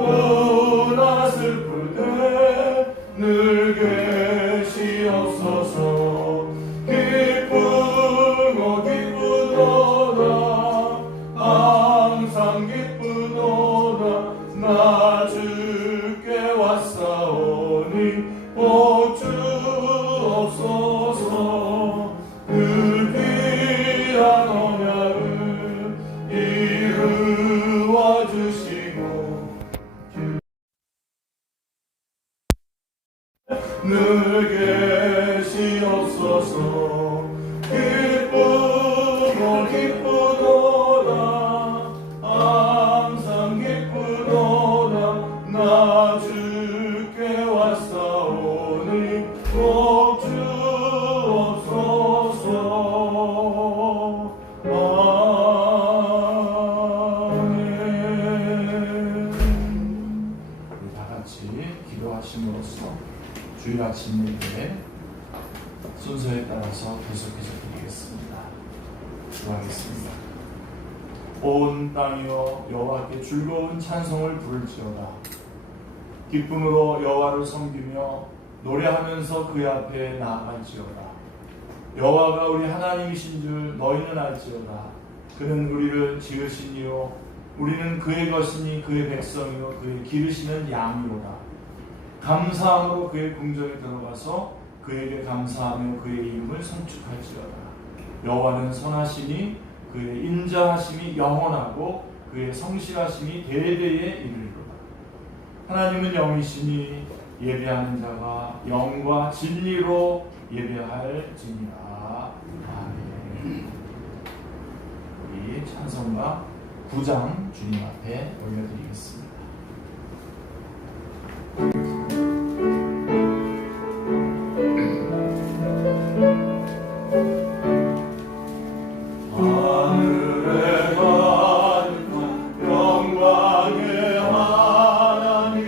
기쁘나 슬플 때 늘 계시옵소서. 기쁘고 기쁘도다 항상 기쁘도다 나 주께 왔사오니 복 주옵소서. 그 귀한 언약을 이루어 주시고 늘 계시옵소서. 기쁘고 기쁘도다 항상 기쁘도다 나 주께 왔사오니 복 주옵소서. 아멘. 우리 다 같이 기도하심으로써 주일 아침 예배 순서에 따라서 계속해서 드리겠습니다. 기도하겠습니다. 온 땅이여 여호와께 즐거운 찬송을 부를지어다. 기쁨으로 여호와를 섬기며 노래하면서 그의 앞에 나아갈지어다. 여호와가 우리 하나님이신 줄 너희는 알지어다. 그는 우리를 지으신 이요 우리는 그의 것이니 그의 백성이요 그의 기르시는 양이로다. 감사함으로 그의 궁정에 들어가서 그에게 감사하며 그의 이름을 송축할지어다. 여호와는 선하시니 그의 인자하심이 영원하고 그의 성실하심이 대대에 이르리로다. 하나님은 영이시니 예배하는 자가 영과 진리로 예배할지니라. 아멘. 우리 찬송가 9장 주님 앞에 올려드리겠습니다. 하늘에 가득한 영광의 하나님,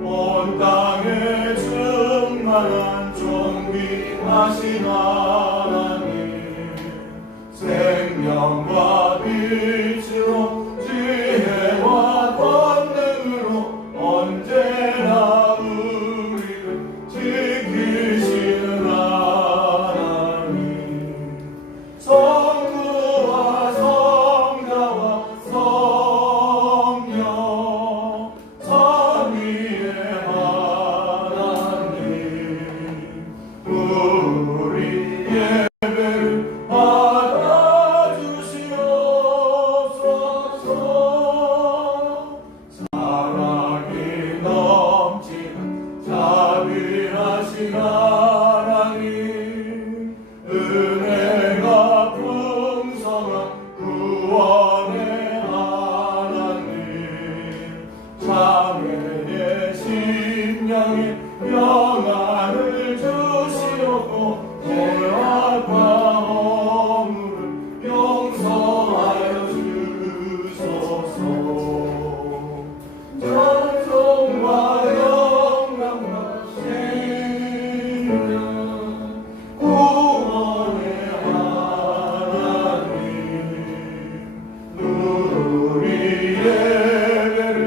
온 땅에 충만한 존귀하신 하나님, 생명과 빛으로 지혜와 권능으로 언제나 우리를 지키시는 하나님, 성부와 성자와 성령 삼위의 하나님, 우리 예배를 받아주시옵소서. 사랑이 넘치는 자비하신 하나님, 은혜가 풍성한 구원의 하나님, 장애의 심령에 평안을 주시옵고 죄악과 허물을 용서하여 주소서. 찬송과 영광과 신령 구원의 하나님, 우리 예배를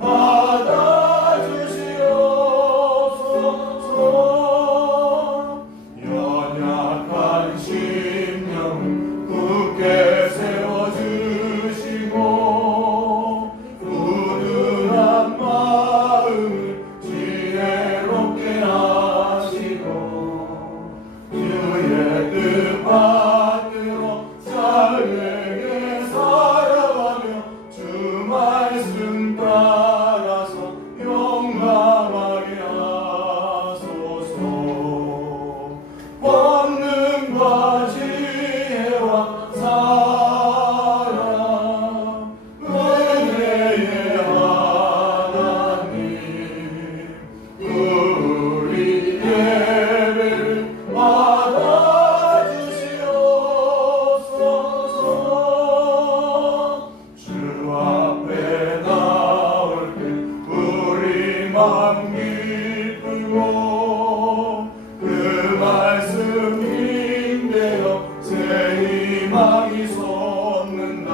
받아주시옵소서. 연약한 심령 굳게 세워주시고 꾸준한 마음을 지혜롭게 하시고 주의 뜻 받들어 삶에게 살아가며 주 말씀 따라서 용감하게 하소서. 권능과 지혜와 사랑 은혜의 하나님, 우리 예배를 받아주시옵소서. 주 앞에 나올 때 우리 마음 기쁘고 그 말씀 힘내어 새 희망이 솟는다.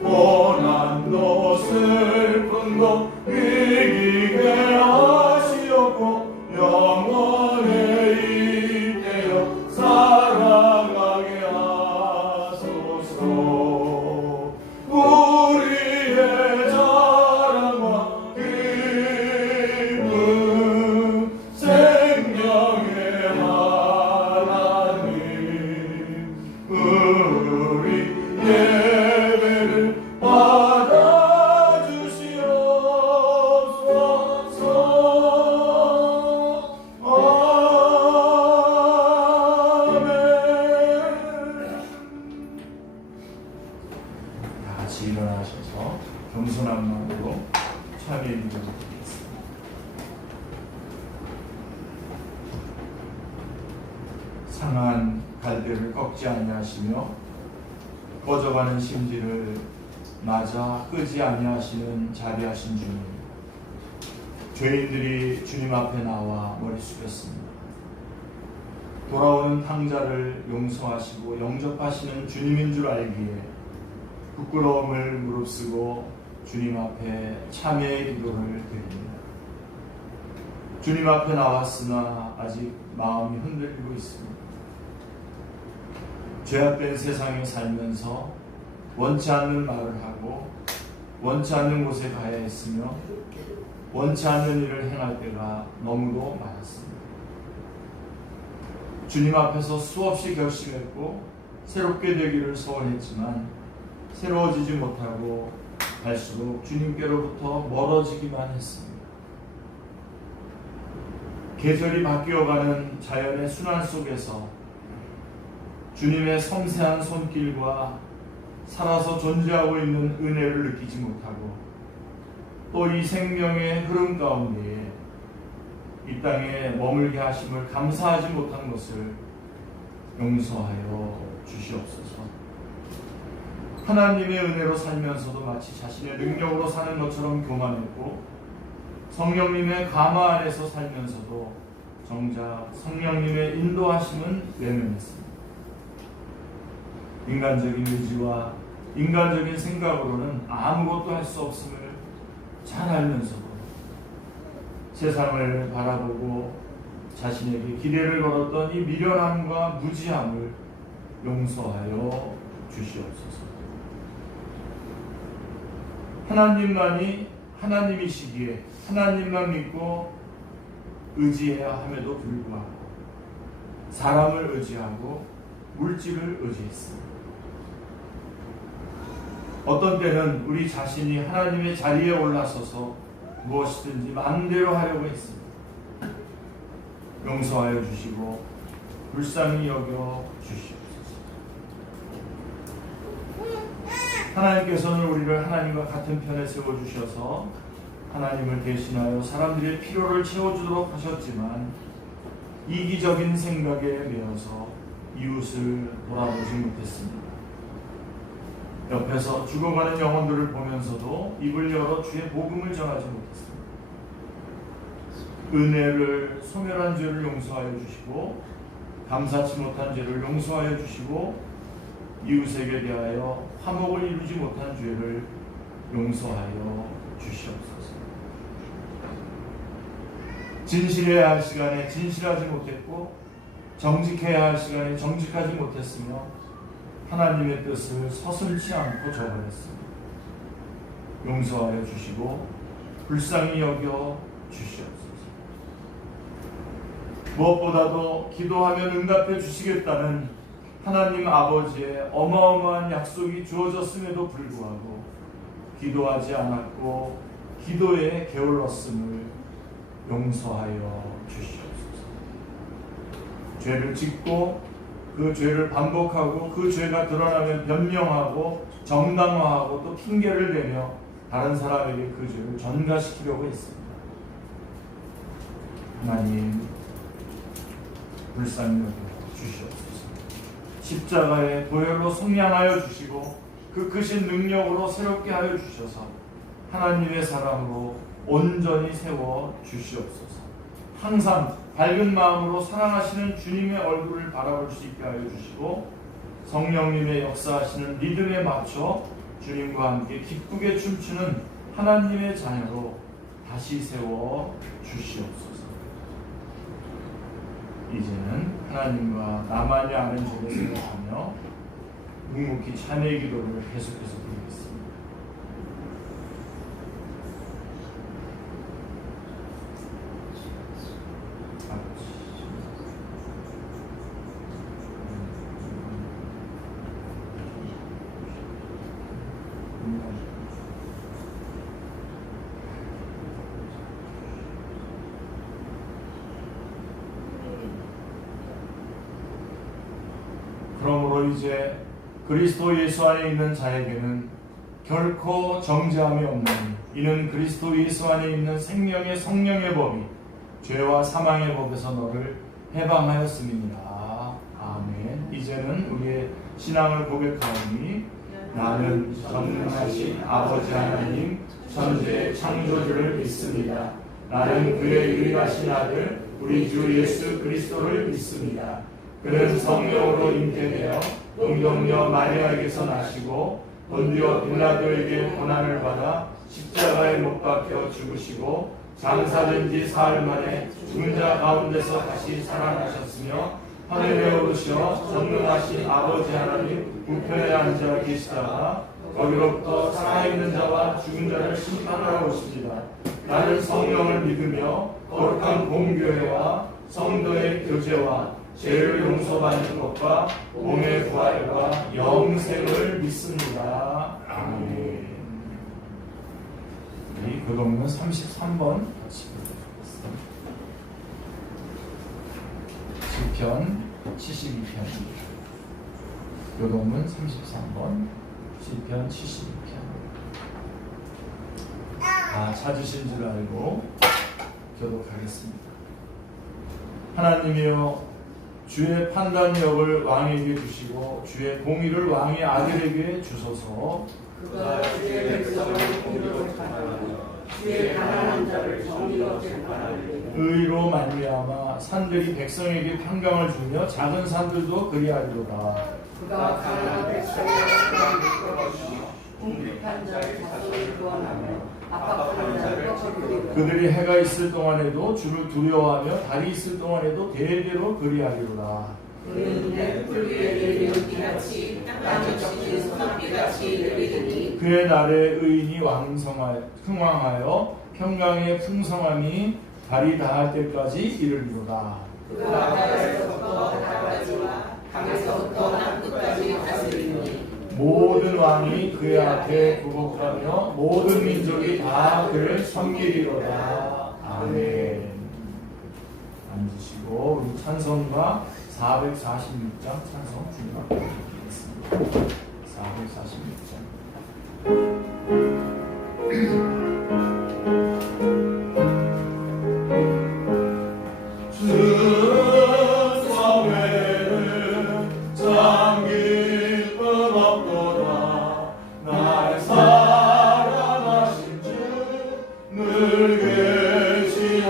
고난도 슬픔도 이기게 하시옵고 영원에 이때여 살아가게 하소서. 우리의 자랑과 기쁨 생명의 하나님, 우리 예배를 받아주시옵소서. 아멘. 다 같이 일어나셔서 겸손한 마음으로 참여해 주시기 바랍니다. 상한 갈대를 꺾지 아니하시며 꺼져가는 심지를 맞아 끄지 아니하시는 자비하신 주님, 죄인들이 주님 앞에 나와 머리 숙였습니다. 돌아오는 탕자를 용서하시고 영접하시는 주님인 줄 알기에 부끄러움을 무릅쓰고 주님 앞에 참회의 기도를 드립니다. 주님 앞에 나왔으나 아직 마음이 흔들리고 있습니다. 죄악된 세상에 살면서 원치 않는 말을 하고 원치 않는 곳에 가야 했으며 원치 않는 일을 행할 때가 너무도 많았습니다. 주님 앞에서 수없이 결심했고 새롭게 되기를 소원했지만 새로워지지 못하고 갈수록 주님께로부터 멀어지기만 했습니다. 계절이 바뀌어가는 자연의 순환 속에서 주님의 섬세한 손길과 살아서 존재하고 있는 은혜를 느끼지 못하고 또 이 생명의 흐름 가운데에 이 땅에 머물게 하심을 감사하지 못한 것을 용서하여 주시옵소서. 하나님의 은혜로 살면서도 마치 자신의 능력으로 사는 것처럼 교만했고 성령님의 감화 안에서 살면서도 정작 성령님의 인도하심은 외면했습니다. 인간적인 의지와 인간적인 생각으로는 아무것도 할 수 없음을 잘 알면서도 세상을 바라보고 자신에게 기대를 걸었던 이 미련함과 무지함을 용서하여 주시옵소서. 하나님만이 하나님이시기에 하나님만 믿고 의지해야 함에도 불구하고 사람을 의지하고 물질을 의지했습니다. 어떤 때는 우리 자신이 하나님의 자리에 올라서서 무엇이든지 마음대로 하려고 했습니다. 용서하여 주시고 불쌍히 여겨 주시옵소서. 하나님께서는 우리를 하나님과 같은 편에 세워주셔서 하나님을 대신하여 사람들의 필요를 채워주도록 하셨지만 이기적인 생각에 매여서 이웃을 돌아보지 못했습니다. 옆에서 죽어가는 영혼들을 보면서도 입을 열어 주의 복음을 전하지 못했습니다. 은혜를 소멸한 죄를 용서하여 주시고 감사치 못한 죄를 용서하여 주시고 이웃에게 대하여 화목을 이루지 못한 죄를 용서하여 주시옵소서. 진실해야 할 시간에 진실하지 못했고 정직해야 할 시간에 정직하지 못했으며 하나님의 뜻을 서슴지 않고 저버렸습니다. 용서하여 주시고 불쌍히 여겨 주시옵소서. 무엇보다도 기도하면 응답해 주시겠다는 하나님 아버지의 어마어마한 약속이 주어졌음에도 불구하고 기도하지 않았고 기도에 게을렀음을 용서하여 주시옵소서. 죄를 짓고 그 죄를 반복하고 그 죄가 드러나면 변명하고 정당화하고 또 핑계를 대며 다른 사람에게 그 죄를 전가시키려고 했습니다. 하나님 불쌍히 여겨 주시옵소서. 십자가의 보혈로 속량하여 주시고 그 크신 능력으로 새롭게 하여 주셔서 하나님의 사랑으로 온전히 세워 주시옵소서. 항상 밝은 마음으로 사랑하시는 주님의 얼굴을 바라볼 수 있게 하여 주시고 성령님의 역사하시는 리듬에 맞춰 주님과 함께 기쁘게 춤추는 하나님의 자녀로 다시 세워 주시옵소서. 이제는 하나님과 나만이 아는 죄를 생각하며 묵묵히 찬양 기도를 계속해서 드리겠습니다. 그러므로 이제 그리스도 예수 안에 있는 자에게는 결코 정죄함이 없나니 이는 그리스도 예수 안에 있는 생명의 성령의 법이 죄와 사망의 법에서 너를 해방하였음이니라. 아멘. 이제는 우리의 신앙을 고백하오니 나는 전능하신 아버지 하나님 천지의 창조주를 믿습니다. 나는 그의 유일하신 아들 우리 주 예수 그리스도를 믿습니다. 그는 성령으로 잉태되어 동정녀 마리아에게서 나시고 본디오 빌라도에게 고난을 받아 십자가에 못 박혀 죽으시고 장사된 지 사흘 만에 죽은 자 가운데서 다시 살아나셨으며 하늘에 오르시어 전능하신 아버지 하나님 우편에 앉아 계시다가 거기로부터 살아있는 자와 죽은 자를 심판하러 오십니다. 나는 성령을 믿으며 거룩한 공교회와 성도의 교제와 죄를 용서받는 것과 몸의 부활과 영생을 믿습니다. 아멘. 우리 교동문 33번 같이 읽어보겠습니다. 시편 72편입니다. 교동문 33번 시편 72편. 찾으신 줄 알고 교독하겠습니다. 하나님이여, 주의 판단력을 왕에게 주시고 주의 공의를 왕의 아들에게 주소서. 그가 주의 백성을 공의로 재판하며 주의 가난한 자를 정의로 재판하리니 의로 말미암아 산들이 백성에게 평강을 주며 작은 산들도 그리하리로다. 그가 가난한 백성의 평강을 이끌어주시며 궁핍한 자의 자손을 구원하며 압박하는 자를 꺾으리로다. 그들이 해가 있을 동안에도 주를 두려워하며 달이 있을 동안에도 대대로 그리하리로다. 그는 내 풀 위에 내리는 비같이 땅에 적신 소낙비같이 내리더니 그의 날에 의인이 흥왕하여 평강의 풍성함이 달이 닿을 때까지 이르리로다. 그가 바다에서부터 바다까지와 강에서부터 남끝까지 다스리니 모든 왕이 그의 앞에 굴복하며 모든 민족이 다 그를 섬기리로다. 아멘. 앉으시고 우리 찬송가 446장 찬송 준비하겠습니다. 446장. 늘 계시옵소서.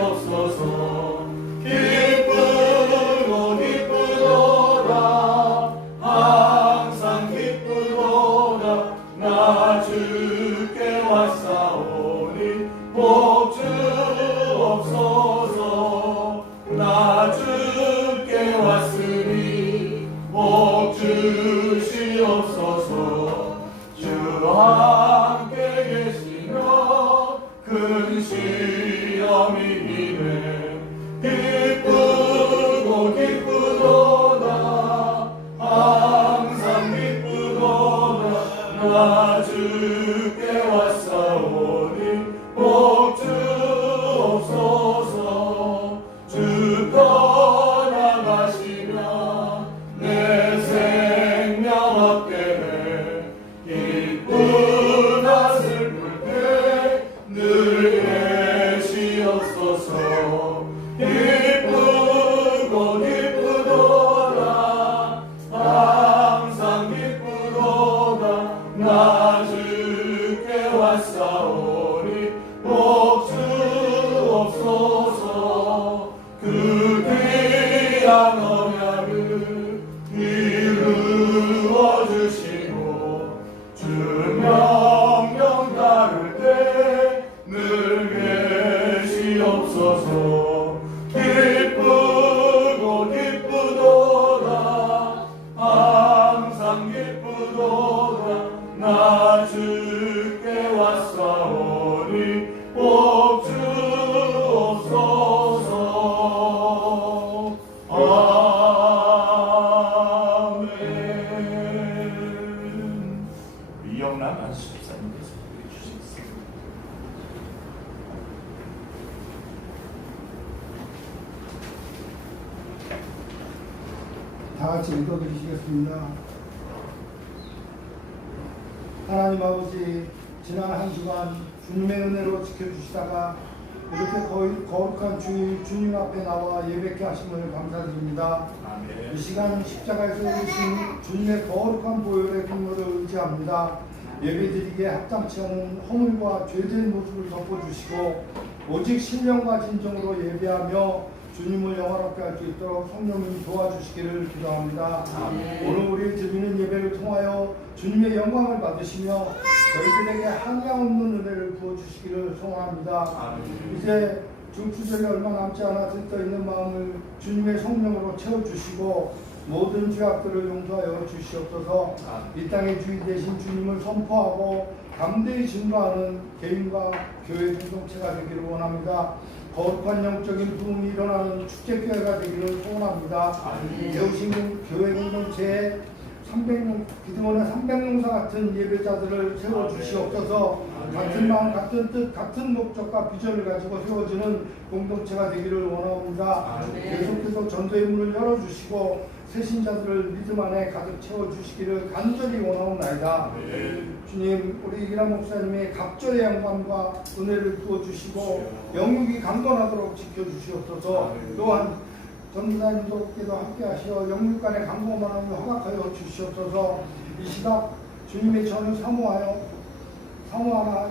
늘 계시옵소서. 기쁘고 기쁘도다 항상 기쁘도다 나 주께 왔사오니 복 주옵소서. 아멘. 이영남 안수집사님께서 해주시겠습니다. 다 같이 읽어드리시겠습니다. 하나님 아버지, 지난 한 주간 주님의 은혜로 지켜주시다가 이렇게 거룩한 주님 앞에 나와 예배케 하심을 감사드립니다. 아멘. 이 시간 십자가에서 오신 주님의 거룩한 보혈의 공로를 의지합니다. 예배드리기에 합당치 않은 허물과 죄된 모습을 덮어주시고 오직 신령과 진정으로 예배하며 주님을 영화롭게 할 수 있도록 성령님 도와주시기를 기도합니다. 아멘. 오늘 우리 드리는 예배를 통하여 주님의 영광을 받으시며 저희들에게 한량없는 은혜를 부어주시기를 소원합니다. 아멘. 이제 중추절이 얼마 남지 않아 들떠있는 마음을 주님의 성령으로 채워주시고 모든 죄악들을 용서하여 주시옵소서. 이 땅의 주인 되신 주님을 선포하고 담대히 증거하는 개인과 교회 공동체가 되기를 원합니다. 거룩한 영적인 부흥이 일어나는 축제교회가 되기를 소원합니다. 배우신 교회 공동체에 300명, 기도원의 300명사 같은 예배자들을 세워주시옵소서. 같은 마음, 같은 뜻, 같은 목적과 비전을 가지고 세워지는 공동체가 되기를 원합니다. 계속해서 전도의 문을 열어주시고 새신자들을 믿음 안에 가득 채워주시기를 간절히 원하옵나이다. 주님, 우리 이기란 목사님의 갑절의 영광과 은혜를 부어주시고 영육이 강건하도록 지켜주시옵소서. 또한 전도사님들께도 함께 하시어 영육간의 강건함을 허락하여 주시옵소서. 이 시각 주님의 전을 사모하나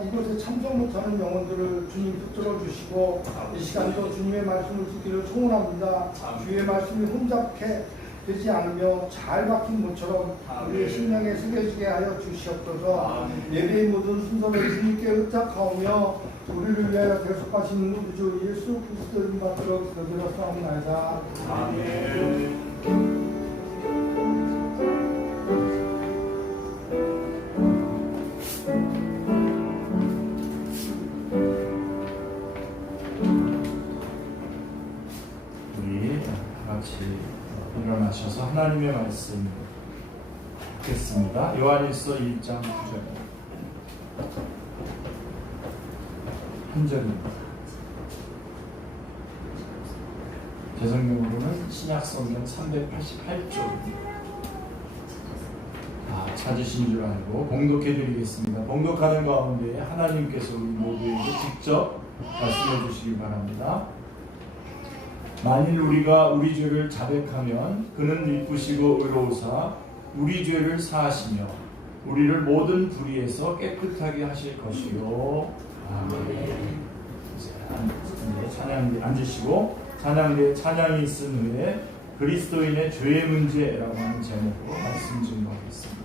이곳에 참석 못하는 영혼들을 주님 붙들어 주시고 이 시간도 주님의 말씀을 듣기를 소원합니다. 주의 말씀이 혼잡해 되지 않으며 잘 박힌 모처럼 우리의 심령에 새겨지게 하여 주시옵소서. 예배의 모든 순서를 주님께 의탁하오며 우리를 위하여 대속하신 우리 주 예수 그리스도를 받들어 기도드렸사옵나이다. 아멘. 우리 다 같이 일어나셔서 하나님의 말씀 듣겠습니다. 요한일서 1장 9절 한 절입니다. 제 성경으로는 신약성경 388쪽 찾으신 줄 알고 봉독해 드리겠습니다. 봉독하는 가운데 하나님께서 우리 모두에게 직접 말씀해 주시기 바랍니다. 만일 우리가 우리 죄를 자백하면 그는 이쁘시고 의로우사 우리 죄를 사하시며 우리를 모든 불의에서 깨끗하게 하실 것이요. 아멘. 찬양 앉으시고 찬양대에 찬양이 있은 후에 그리스도인의 죄의 문제라고 하는 제목으로 말씀 증거하겠습니다.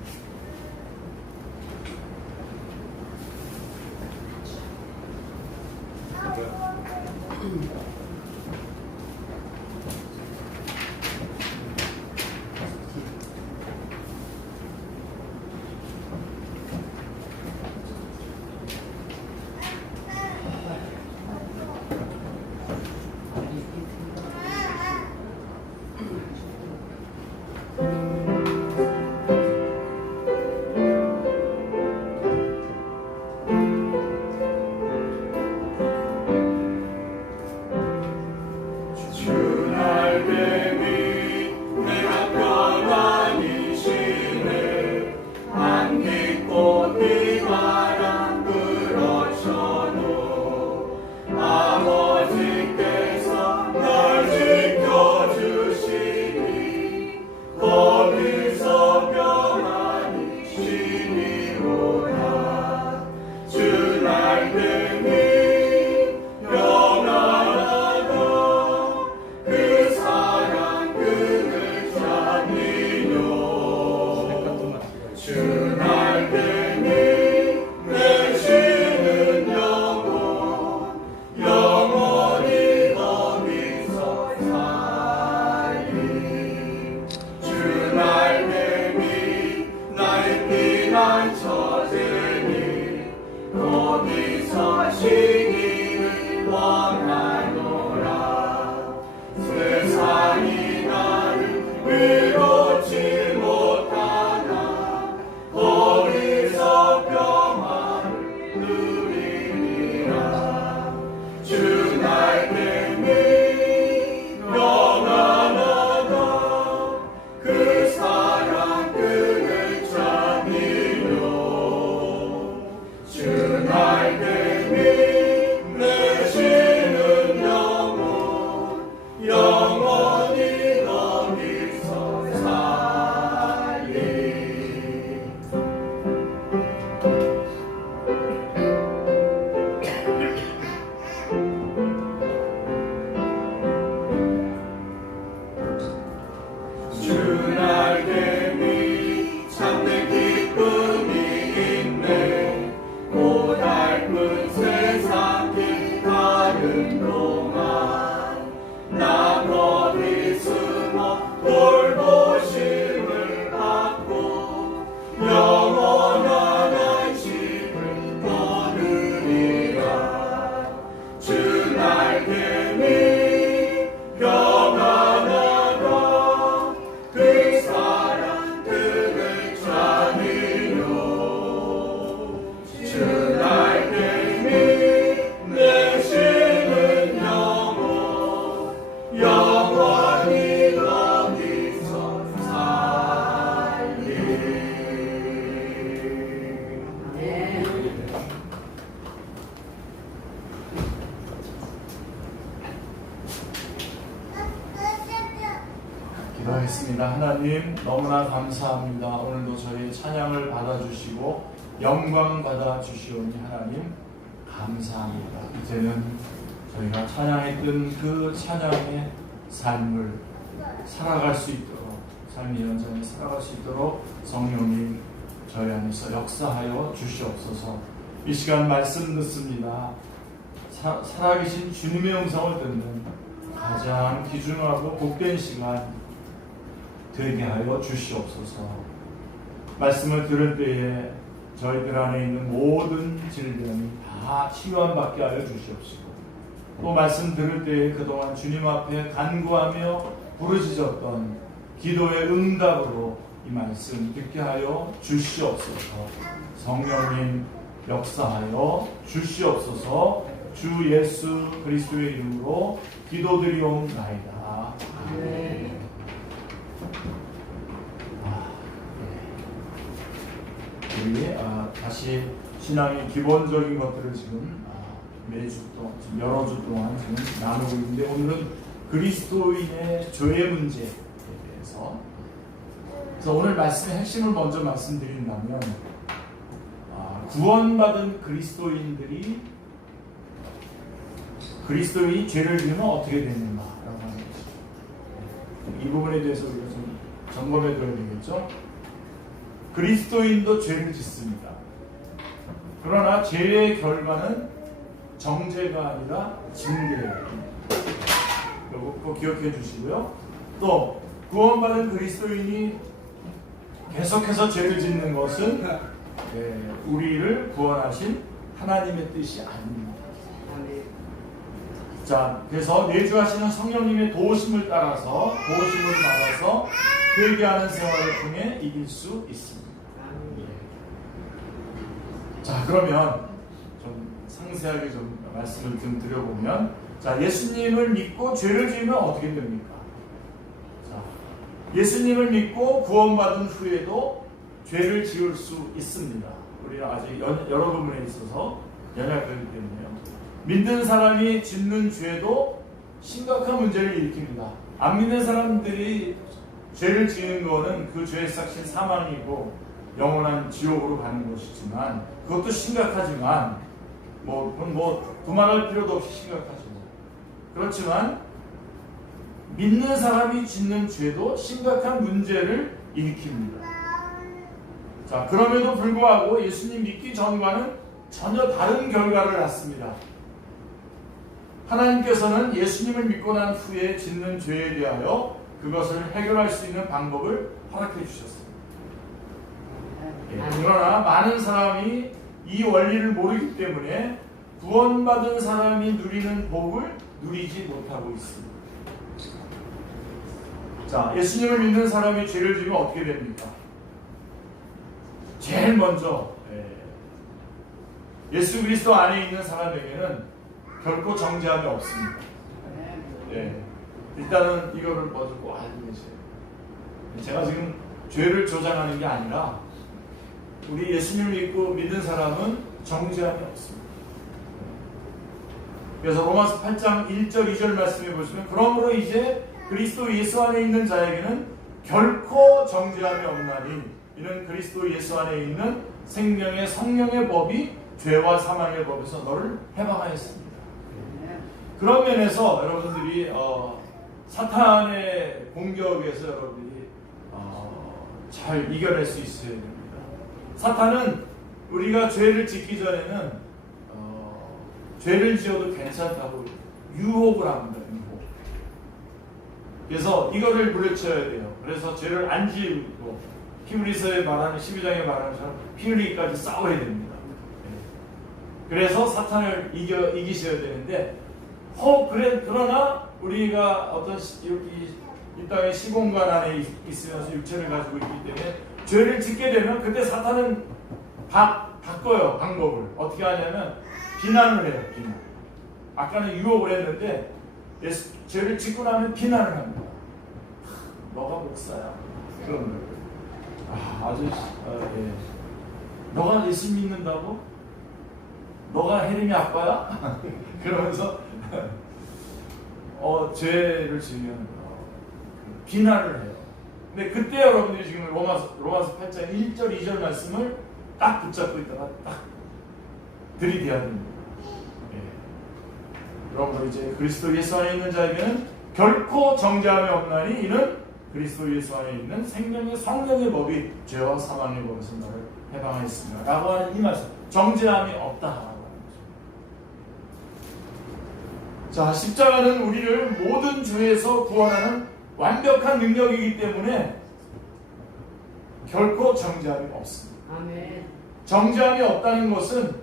하시기를 원하노라. 세상이 나를 위로치 못하나 거기서 평안을 누리리라. 주 날개 미 평안하다. 그 사랑 그를 찬이요. 주 날개 미 내시는 영혼 영원히 거기서 살리. 주 날개미 참된 기쁨이 있네. 고달픈 세상 길 가는 동안 나 거기 숨어 돌보심을 받고 영원한 안식을 거두리라. 주 날개미 평안하다. 그 사랑 그를 찬이요. 주 날개미 내시는 영혼 영원히 거기서 살리. 네. 기도하겠습니다. 하나님 너무나 감사합니다. 오늘도 저희 찬양을 받아주시고 영광 받아주시오니 하나님 감사합니다. 이제는 저희가 찬양했던 그 찬양의 삶을 살아갈 수 있도록, 삶의 현장에 살아갈 수 있도록 성령님 저희 안에서 역사하여 주시옵소서. 이 시간 말씀 듣습니다. 살아계신 주님의 음성을 듣는 가장 귀중하고 복된 시간 되게 하여 주시옵소서. 말씀을 들을 때에 저희들 안에 있는 모든 질병이 다 치유함받게 하여 주시옵시고, 또 말씀 들을 때에 그동안 주님 앞에 간구하며 부르짖었던 기도의 응답으로 이 말씀 듣게 하여 주시옵소서. 성령님 역사하여 주시옵소서. 주 예수 그리스도의 이름으로 기도드리옵나이다. 네. 우리 다시 신앙의 기본적인 것들을 지금 매주 또 지금 여러 주 동안 지금 나누고 있는데, 오늘은 그리스도인의 죄의 문제에 대해서, 그래서 오늘 말씀의 핵심을 먼저 말씀드린다면, 구원받은 그리스도인이 죄를 지으면 어떻게 되는가라고 하는 것이죠. 이 부분에 대해서 우리가 좀 점검해 둬야 되겠죠. 그리스도인도 죄를 짓습니다. 그러나 죄의 결과는 정죄가 아니라 징계예요. 꼭 기억해 주시고요. 또 구원받은 그리스도인이 계속해서 죄를 짓는 것은 우리를 구원하신 하나님의 뜻이 아닙니다. 자, 그래서 내주하시는 성령님의 도우심을 따라서, 도우심을 받아서 회개하는 생활을 통해 이길 수 있습니다. 자, 그러면 좀 상세하게 좀 말씀을 좀 드려보면, 자, 예수님을 믿고 죄를 지으면 어떻게 됩니까? 자, 예수님을 믿고 구원받은 후에도 죄를 지을 수 있습니다. 우리는 아직 여러 부분에 있어서 연약하기 때문에요. 믿는 사람이 짓는 죄도 심각한 문제를 일으킵니다. 안 믿는 사람들이 죄를 지은 거는 그 죄의 삭신 사망이고 영원한 지옥으로 가는 것이지만, 그것도 심각하지만 두말할 필요도 없이 심각하죠. 그렇지만 믿는 사람이 짓는 죄도 심각한 문제를 일으킵니다. 자, 그럼에도 불구하고 예수님 믿기 전과는 전혀 다른 결과를 낳습니다. 하나님께서는 예수님을 믿고 난 후에 짓는 죄에 대하여 그것을 해결할 수 있는 방법을 허락해 주셨습니다. 그러나 많은 사람이 이 원리를 모르기 때문에 구원받은 사람이 누리는 복을 누리지 못하고 있습니다. 자, 예수님을 믿는 사람이 죄를 지으면 어떻게 됩니까? 제일 먼저 예수 그리스도 안에 있는 사람에게는 결코 정죄함이 없습니다. 일단은 이거를 먼저 꼭 알고 계세요. 제가 지금 죄를 조장하는 게 아니라 우리 예수님을 믿고 믿는 사람은 정죄함이 없습니다. 그래서 로마서 8장 1절 2절 말씀해 보시면 그러므로 이제 그리스도 예수 안에 있는 자에게는 결코 정죄함이 없나니 이는 그리스도 예수 안에 있는 생명의 성령의 법이 죄와 사망의 법에서 너를 해방하였습니다. 그런 면에서 여러분들이 사탄의 공격에서 여러분들이 잘 이겨낼 수 있어야 됩니다. 사탄은 우리가 죄를 짓기 전에는 죄를 지어도 괜찮다고 유혹을 합니다. 유혹. 그래서 이거를 물리쳐야 돼요. 그래서 죄를 안 지우고 히브리서에 말하는 12장에 말하는 것처럼 피 흘리기까지 싸워야 됩니다. 그래서 사탄을 이기셔야 되는데 그러나 우리가 어떤 이 땅의 시공간 안에 있으면서 육체를 가지고 있기 때문에 죄를 짓게 되면 그때 사탄은 바꿔요. 방법을 어떻게 하냐면 비난을 해요. 비난. 아까는 유혹을 했는데 죄를 짓고 나면 비난을 합니다. 너가 목사야. 그런 거예요. 너가 예수 믿는다고? 너가 혜림이 아빠야? 그러면서 죄를 지으면 비난을 해요. 근데 그때 여러분들이 지금 로마서 8장 1절 2절 말씀을 딱 붙잡고 있다가 딱 들이대야 됩니다. 여러분 이제 그리스도 예수 안에 있는 자에게는 결코 정죄함이 없나니 이는 그리스도 예수 안에 있는 생명의 성령의 법이 죄와 사망의 법에서 나를 해방하였습니다. 라고 하는 이 말씀. 정죄함이 없다. 자, 십자가는 우리를 모든 죄에서 구원하는 완벽한 능력이기 때문에 결코 정죄함이 없습니다. 아멘. 정죄함이 없다는 것은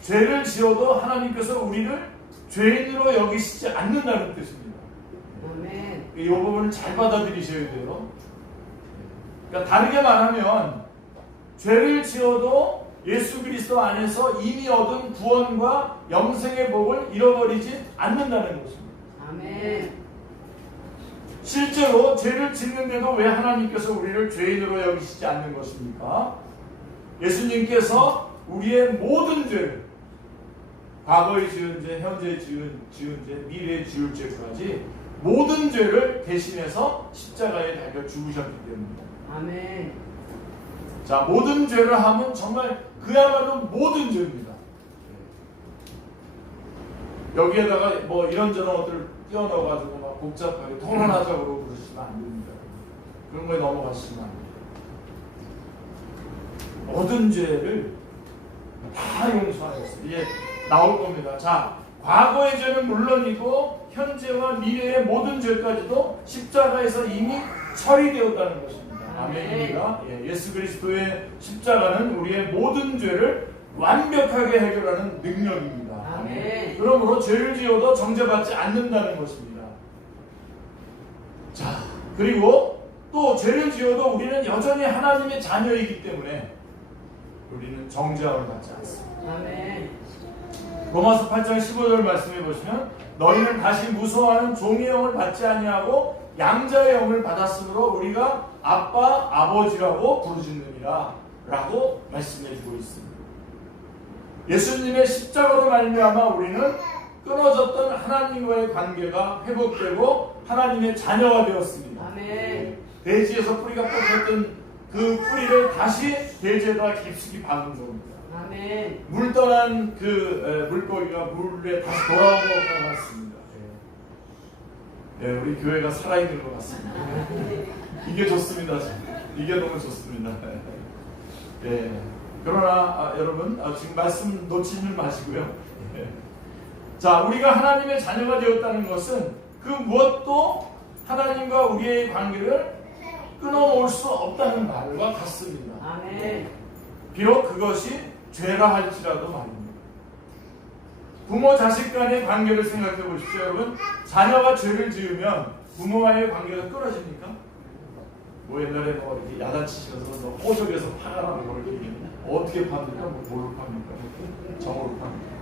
죄를 지어도 하나님께서 우리를 죄인으로 여기시지 않는다는 뜻입니다. 아멘. 이 부분을 잘 받아들이셔야 돼요. 그러니까 다르게 말하면 죄를 지어도 예수 그리스도 안에서 이미 얻은 구원과 영생의 복을 잃어버리지 않는다는 것입니다. 아멘. 실제로 죄를 짓는데도 왜 하나님께서 우리를 죄인으로 여기시지 않는 것입니까? 예수님께서 우리의 모든 죄를 과거에 지은 죄, 현재 지은 죄, 미래에 지을 죄까지 모든 죄를 대신해서 십자가에 달려 죽으셨기 때문입니다. 아멘. 자, 모든 죄를 하면 정말 그야말로 모든 죄입니다. 여기에다가 뭐 이런저런 것들을 끼워넣어가지고 막 복잡하게 토론하자고 그러시면 안 됩니다. 그런 거에 넘어가시면 안 됩니다. 모든 죄를 다 용서하였어요. 이제 나올 겁니다. 자, 과거의 죄는 물론이고 현재와 미래의 모든 죄까지도 십자가에서 이미 처리되었다는 것입니다. 아멘입니다. 예수 그리스도의 십자가는 우리의 모든 죄를 완벽하게 해결하는 능력입니다. 아멘. 그러므로 죄를 지어도 정죄받지 않는다는 것입니다. 자, 그리고 또 죄를 지어도 우리는 여전히 하나님의 자녀이기 때문에 우리는 정죄함을 받지 않습니다. 아멘. 로마서 8장 15절 말씀해 보시면 너희는 다시 무서워하는 종의 영을 받지 아니하고 양자의 영을 받았으므로 우리가 아빠, 아버지라고 부르짖느니라 라고 말씀해 주고 있습니다. 예수님의 십자가로 말미암아 우리는 끊어졌던 하나님과의 관계가 회복되고 하나님의 자녀가 되었습니다. 아멘. 대지에서 뿌리가 뽑혔던 그 뿌리를 다시 대지에다 깊숙이 박은 겁니다. 아멘. 물 떠난 그 물고기가 물에 다시 돌아온 것 같습니다. 우리 교회가 살아있는 것 같습니다. 이게 좋습니다. 이게 너무 좋습니다. 그러나 여러분 지금 말씀 놓치지 마시고요. 자, 우리가 하나님의 자녀가 되었다는 것은 그 무엇도 하나님과 우리의 관계를 끊어놓을 수 없다는 말과 같습니다. 아멘. 비록 그것이 죄라 할지라도 말입니다. 부모 자식 간의 관계를 생각해 보십시오. 여러분, 자녀가 죄를 지으면 부모와의 관계가 끊어집니까? 뭐 옛날에 뭐 이렇게 야단치시면서 뭐 호적에서 파라고 뭐 이렇게 얘기했나? 어떻게 팝니까? 뭐 뭘로 팝니까? 정으로 팝니까?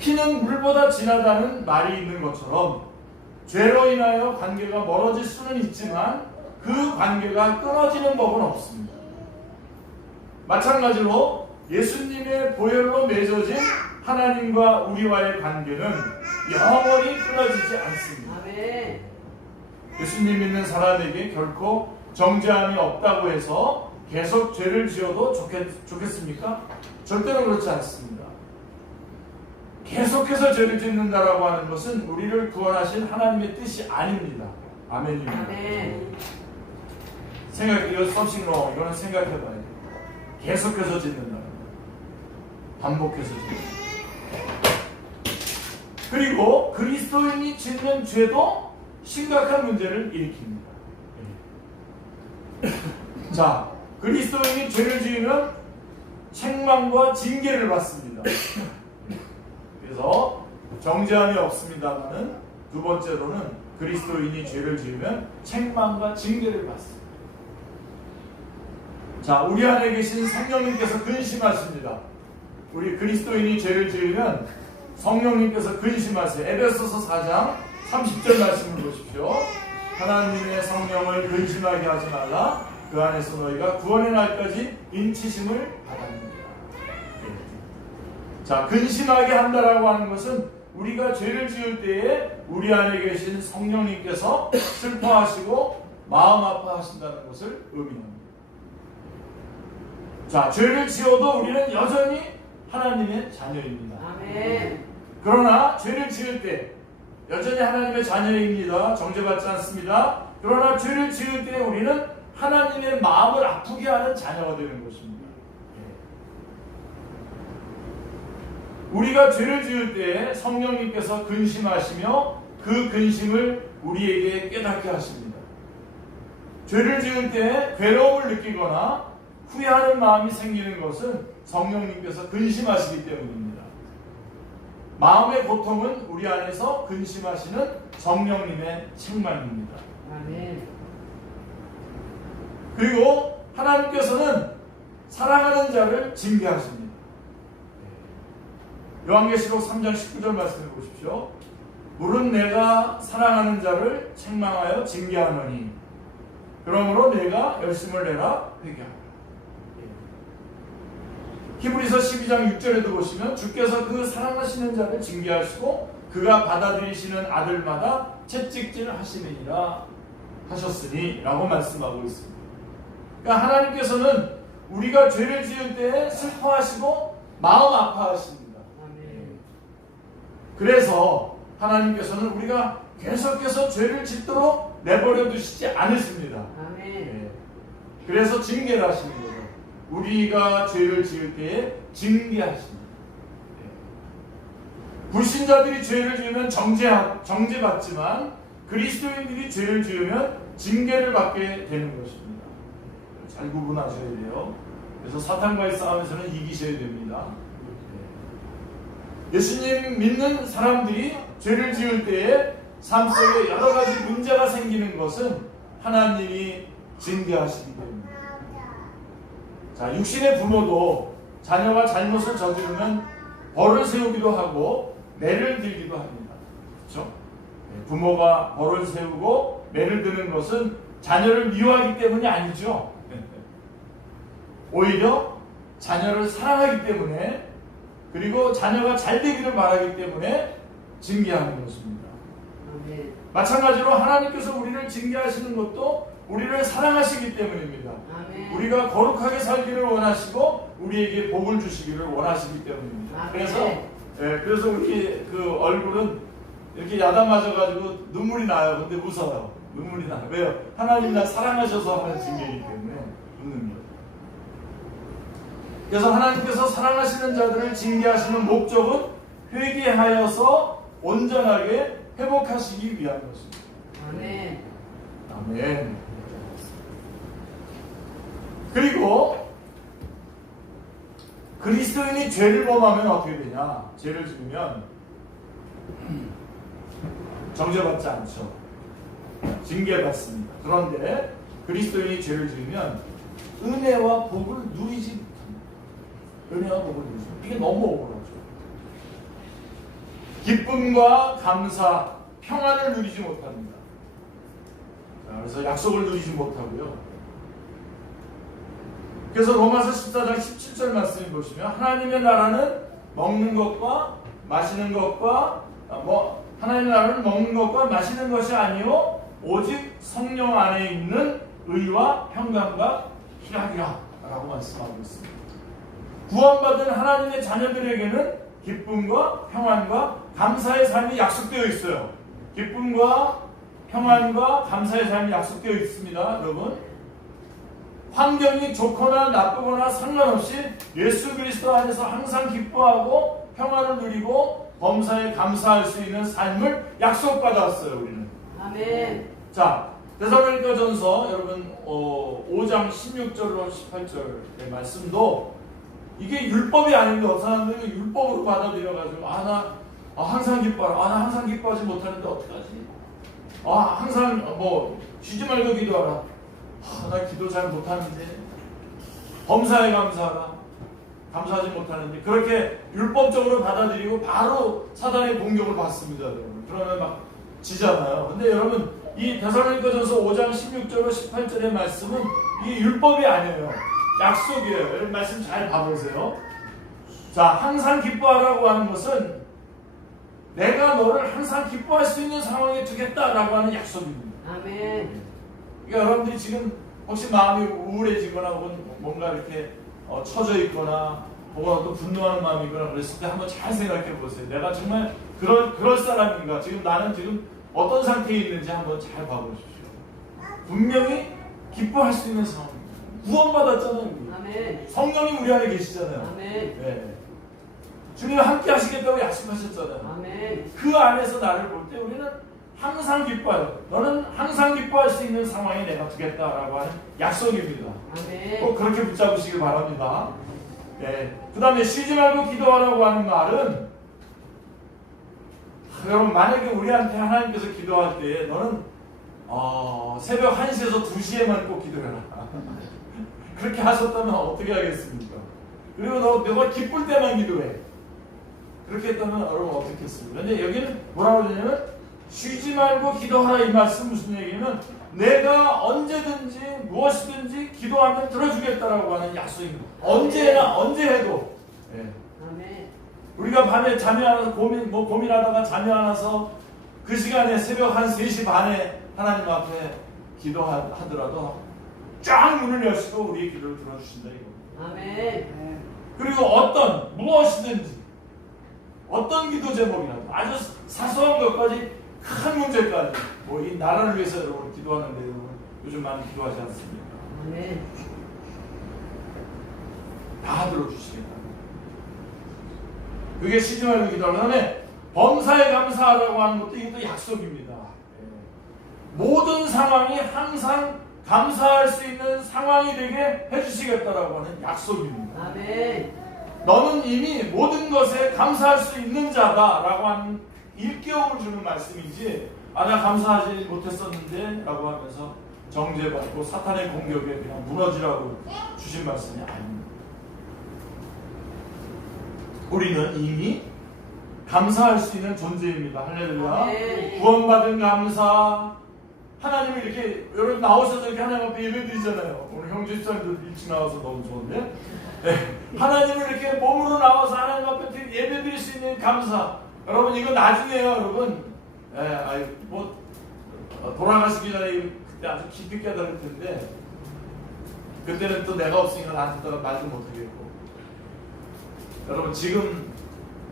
피는 물보다 진하다는 말이 있는 것처럼 죄로 인하여 관계가 멀어질 수는 있지만 그 관계가 끊어지는 법은 없습니다. 마찬가지로 예수님의 보혈로 맺어진 하나님과 우리와의 관계는 영원히 끊어지지 않습니다. 아멘. 예수님 믿는 사람에게 결코 정죄함이 없다고 해서 계속 죄를 지어도 좋겠습니까? 절대로 그렇지 않습니다. 계속해서 죄를 짓는다라고 하는 것은 우리를 구원하신 하나님의 뜻이 아닙니다. 아멘입니다. 아멘. 이거 썸씽로 이거는 생각해봐야 돼요. 계속해서 짓는다. 반복해서 짓는다. 그리고 그리스도인이 짓는 죄도 심각한 문제를 일으킵니다. 자, 그리스도인이 죄를 지으면 책망과 징계를 받습니다. 그래서 정죄함이 없습니다만은 두 번째로는 그리스도인이 죄를 지으면 책망과 징계를 받습니다. 자, 우리 안에 계신 성령님께서 근심하십니다. 우리 그리스도인이 죄를 지으면 성령님께서 근심하세요. 에베소서 4장 30절 말씀을 보십시오. 하나님의 성령을 근심하게 하지 말라. 그 안에서 너희가 구원의 날까지 인치심을 받았느니라. 자, 근심하게 한다라고 하는 것은 우리가 죄를 지을 때에 우리 안에 계신 성령님께서 슬퍼하시고 마음 아파하신다는 것을 의미합니다. 자, 죄를 지어도 우리는 여전히 하나님의 자녀입니다. 아멘. 그러나 죄를 지을 때 여전히 하나님의 자녀입니다. 정죄받지 않습니다. 그러나 죄를 지을 때 우리는 하나님의 마음을 아프게 하는 자녀가 되는 것입니다. 우리가 죄를 지을 때 성령님께서 근심하시며 그 근심을 우리에게 깨닫게 하십니다. 죄를 지을 때 괴로움을 느끼거나 후회하는 마음이 생기는 것은 성령님께서 근심하시기 때문입니다. 마음의 고통은 우리 안에서 근심하시는 성령님의 책망입니다. 아멘. 그리고 하나님께서는 사랑하는 자를 징계하십니다. 요한계시록 3장 19절 말씀해 보십시오. 물은 내가 사랑하는 자를 책망하여 징계하노니 그러므로 내가 열심을 내라 회개하라. 히브리서 12장 6절에도 보시면 주께서 그 사랑하시는 자를 징계하시고 그가 받아들이시는 아들마다 채찍질 하시느니라 하셨으니 라고 말씀하고 있습니다. 그러니까 하나님께서는 우리가 죄를 지을 때 슬퍼하시고 마음 아파하십니다. 아멘. 그래서 하나님께서는 우리가 계속해서 죄를 짓도록 내버려 두시지 않으십니다. 아멘. 그래서 징계를 하시는 거죠. 우리가 죄를 지을 때에 징계하십니다. 불신자들이 죄를 지으면 정죄받지만 그리스도인들이 죄를 지으면 징계를 받게 되는 것입니다. 잘 구분하셔야 돼요. 그래서 사탄과의 싸움에서는 이기셔야 됩니다. 예수님 믿는 사람들이 죄를 지을 때에 삶 속에 여러 가지 문제가 생기는 것은 하나님이 징계하시기 때문입니다. 자, 육신의 부모도 자녀가 잘못을 저지르면 벌을 세우기도 하고 매를 들기도 합니다. 그렇죠? 부모가 벌을 세우고 매를 드는 것은 자녀를 미워하기 때문이 아니죠. 오히려 자녀를 사랑하기 때문에 그리고 자녀가 잘 되기를 바라기 때문에 징계하는 것입니다. 아멘. 마찬가지로 하나님께서 우리를 징계하시는 것도 우리를 사랑하시기 때문입니다. 아멘. 우리가 거룩하게 살기를 원하시고 우리에게 복을 주시기를 원하시기 때문입니다. 아멘. 그래서 우리 그 얼굴은 이렇게 야단 맞아가지고 눈물이 나요. 근데 웃어요. 눈물이 나요. 왜요? 하나님 날 사랑하셔서 하는 징계이기 때문에 웃는 거예요. 그래서 하나님께서 사랑하시는 자들을 징계하시는 목적은 회개하여서 온전하게 회복하시기 위한 것입니다. 아멘. 아멘. 그리고 그리스도인이 죄를 범하면 어떻게 되냐? 죄를 지으면 정죄받지 않죠. 징계받습니다. 그런데 그리스도인이 죄를 지으면 은혜와 복을 누리지 못합니다. 은혜와 복을 누리지 못합니다. 이게 너무 억울하죠. 기쁨과 감사, 평안을 누리지 못합니다. 자, 그래서 약속을 누리지 못하고요. 그래서 로마서 14장 17절 말씀을 보시면 하나님의 나라는 먹는 것과 마시는 것과 하나님의 나라는 먹는 것과 마시는 것이 아니요 오직 성령 안에 있는 의와 평강과 희락이라 라고 말씀하고 있습니다. 구원받은 하나님의 자녀들에게는 기쁨과 평안과 감사의 삶이 약속되어 있어요. 기쁨과 평안과 감사의 삶이 약속되어 있습니다. 여러분, 환경이 좋거나 나쁘거나 상관없이 예수 그리스도 안에서 항상 기뻐하고 평안을 누리고 범사에 감사할 수 있는 삶을 약속받았어요. 우리는. 아멘. 자, 데살로니가전서 여러분 5장 16절로 18절의 말씀도 이게 율법이 아닌데 어떤 사람들이 율법으로 받아들여가지고 나 항상 기뻐하라. 나 항상 기뻐하지 못하는데 어떡하지? 항상 쉬지 말고 기도하라. 나 기도 잘 못하는데 범사에 감사하라. 감사하지 못하는데 그렇게 율법적으로 받아들이고 바로 사단의 공격을 받습니다. 여러분. 그러면 막 지잖아요. 근데 여러분 이 데살로니가전서 5장 16절로 18절의 말씀은 이게 율법이 아니에요. 약속이에요. 여러분 말씀 잘 봐보세요. 자, 항상 기뻐하라고 하는 것은 내가 너를 항상 기뻐할 수 있는 상황에 두겠다라고 하는 약속입니다. 아멘. 그러니까 여러분들이 지금 혹시 마음이 우울해지거나 혹은 뭔가 이렇게 처져 있거나 혹은 또 분노하는 마음이 있거나 그랬을 때 한번 잘 생각해 보세요. 내가 정말 그럴 사람인가? 지금 나는 지금 어떤 상태에 있는지 한번 잘 봐보십시오. 분명히 기뻐할 수 있는 상황입니다. 구원받았잖아요. 우리. 아멘. 성령이 우리 안에 계시잖아요. 아멘. 네. 주님이 함께 하시겠다고 약속하셨잖아요. 아멘. 그 안에서 나를 볼 때 우리는 항상 기뻐요. 너는 항상 기뻐할 수 있는 상황에 내가 두겠다라고 하는 약속입니다. 아멘. 꼭 그렇게 붙잡으시길 바랍니다. 네. 그 다음에 쉬지 말고 기도하라고 하는 말은 여러분 만약에 우리한테 하나님께서 기도할 때 너는 새벽 1시에서 2시에만 꼭 기도해라. 그렇게 하셨다면 어떻게 하겠습니까? 그리고 너가 기쁠 때만 기도해. 그렇게 했다면 여러분 어떻게 했습니까? 근데 여기는 뭐라고 하냐면 쉬지 말고 기도하라. 이 말씀 무슨 얘기냐면 내가 언제든지 무엇이든지 기도하면 들어주겠다라고 하는 약속입니다. 언제나 언제 해도. 네. 아멘. 우리가 밤에 잠이 안 와서 고민하다가 잠이 안 와서 그 시간에 새벽 한 3시 반에 하나님 앞에 기도하더라도 쫙 문을 여시고 우리의 기도를 들어주신다 이거. 아멘. 그리고 무엇이든지 어떤 기도 제목이라도 아주 사소한 것까지 큰 문제까지 이 나라를 위해서 여러분 기도하는데 여러분 요즘 많이 기도하지 않습니까? 아멘. 다 들어주시겠다. 그게 쉬지 말고 기도하는 다음에 범사에 감사하라고 하는 것도 이것도 약속입니다. 모든 상황이 항상 감사할 수 있는 상황이 되게 해주시겠다라고 하는 약속입니다. 아멘. 너는 이미 모든 것에 감사할 수 있는 자다라고 하는 일깨움을 주는 말씀이지 나 감사하지 못했었는데 라고 하면서 정죄받고 사탄의 공격에 그냥 무너지라고 주신 말씀이 아닙니다. 우리는 이미 감사할 수 있는 존재입니다. 할렐루야. 아멘. 구원받은 감사. 하나님이 이렇게 여러분 나오셔서 이렇게 하나님 앞에 예배드리잖아요. 오늘 형제 집사님들 일찍 나와서 너무 좋은데 네. 하나님을 이렇게 몸으로 나와서 하나님 앞에 예배드릴 수 있는 감사. 여러분 이거 나중에요 여러분. 돌아가시기 전에 그때 아주 깊이 깨달을 텐데 그때는 또 내가 없으니까 나한테 말도 못하겠고 여러분 지금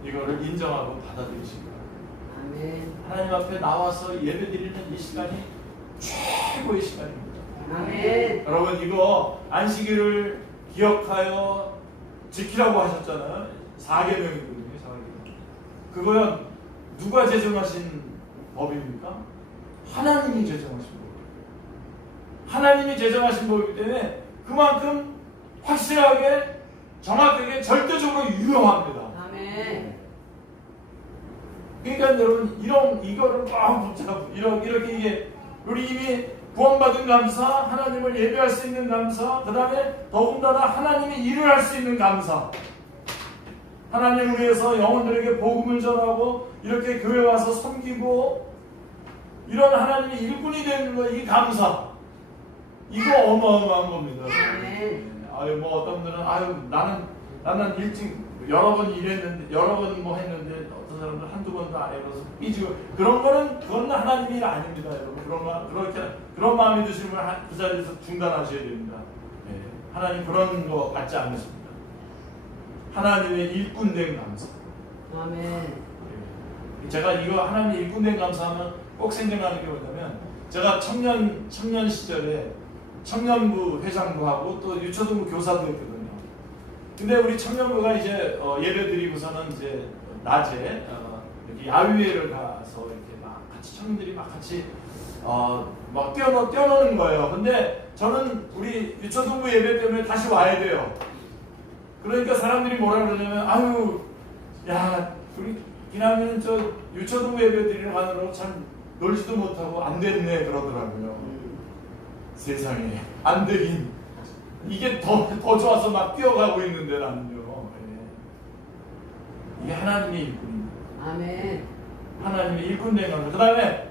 이거를 인정하고 받아들이시기 바랍니다. 아멘. 하나님 앞에 나와서 예배드리는 이 시간이 최고의 시간입니다. 아멘. 여러분 이거 안식일을 기억하여 지키라고 하셨잖아요. 4계명이거든요. 4계명. 그거야 누가 제정하신 법입니까? 하나님이 제정하신 법이에요. 하나님이 제정하신 법이기 때문에 그만큼 확실하게 정확하게 절대적으로 유효합니다. 아멘. 그러니까 여러분 이거를 막 붙잡고 이렇게 이게 우리 이미 구원받은 감사, 하나님을 예배할 수 있는 감사, 그 다음에 더군다나 하나님의 일을 할 수 있는 감사, 하나님을 위해서 영혼들에게 복음을 전하고 이렇게 교회 와서 섬기고 이런 하나님의 일꾼이 되는 거, 이 감사, 이거 어마어마한 겁니다. 아유 뭐 어떤 분들은 아유 나는 일찍 여러 번 일했는데 여러 번 뭐 했는데 어떤 사람들 한두 번도 안 해봐서 삐지고 그건 하나님의 일 아닙니다, 여러분. 그런 마음이 드시면 그 자리에서 중단하셔야 됩니다. 네. 하나님 그런 거 받지 않으십니다. 하나님의 일꾼된 감사. 아멘. 네. 제가 이거 하나님의 일꾼된 감사하면 꼭 생각나는 게 뭐냐면 제가 청년 시절에 청년부 회장도 하고 또 유초등부 교사도 했거든요. 근데 우리 청년부가 이제 예배 드리고서는 이제 낮에 이렇게 야유회를 가서 이렇게 막 같이 청년들이 막 같이 막 뛰어노는 거예요. 근데 저는 우리 유초등부 예배 때문에 다시 와야 돼요. 그러니까 사람들이 뭐라 그러냐면 아유 야 우리 기남이는 저 유초등부 예배 드리러 가느라고 참 놀지도 못하고 안 됐네 그러더라고요. 세상에 안 되긴 이게 더 좋아서 막 뛰어가고 있는데 나는요. 이게 하나님의 일꾼입니다. 아멘. 하나님의 일꾼된 감사. 그 다음에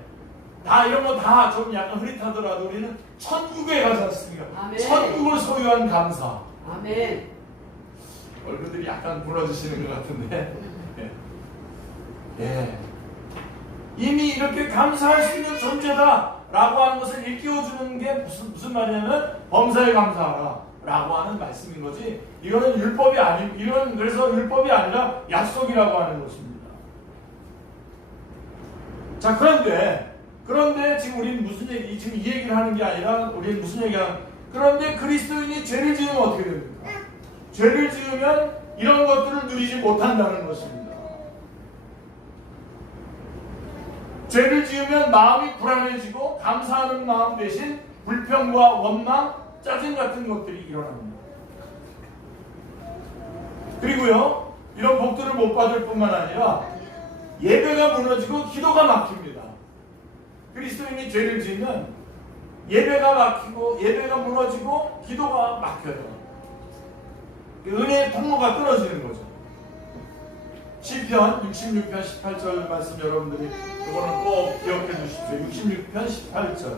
다 이런 거 다 좀 약간 흐릿하더라도 우리는 천국에 가지 않습니까? 아멘. 천국을 소유한 감사. 아멘. 얼굴들이 약간 부러지시는 것 같은데. 예. 이미 이렇게 감사할 수 있는 존재다라고 하는 것을 일깨워주는 게 무슨 말이냐면 범사에 감사하라라고 하는 말씀인 거지. 이거는 율법이 이건 그래서 율법이 아니라 약속이라고 하는 것입니다. 자 그런데 지금 우리는 지금 이 얘기를 하는 게 아니라 우리는 무슨 얘기하는? 그런데 그리스도인이 죄를 지으면 어떻게 됩니까? 죄를 지으면 이런 것들을 누리지 못한다는 것입니다. 죄를 지으면 마음이 불안해지고 감사하는 마음 대신 불평과 원망, 짜증 같은 것들이 일어납니다. 그리고요, 이런 복들을 못 받을 뿐만 아니라 예배가 무너지고 기도가 막힙니다. 그리스도인이 죄를 지으면 예배가 막히고 예배가 무너지고 기도가 막혀요. 은혜의 통로가 끊어지는 거죠. 시편 66편 18절 말씀 여러분들이 이거는 꼭 기억해 주십시오. 66편 18절.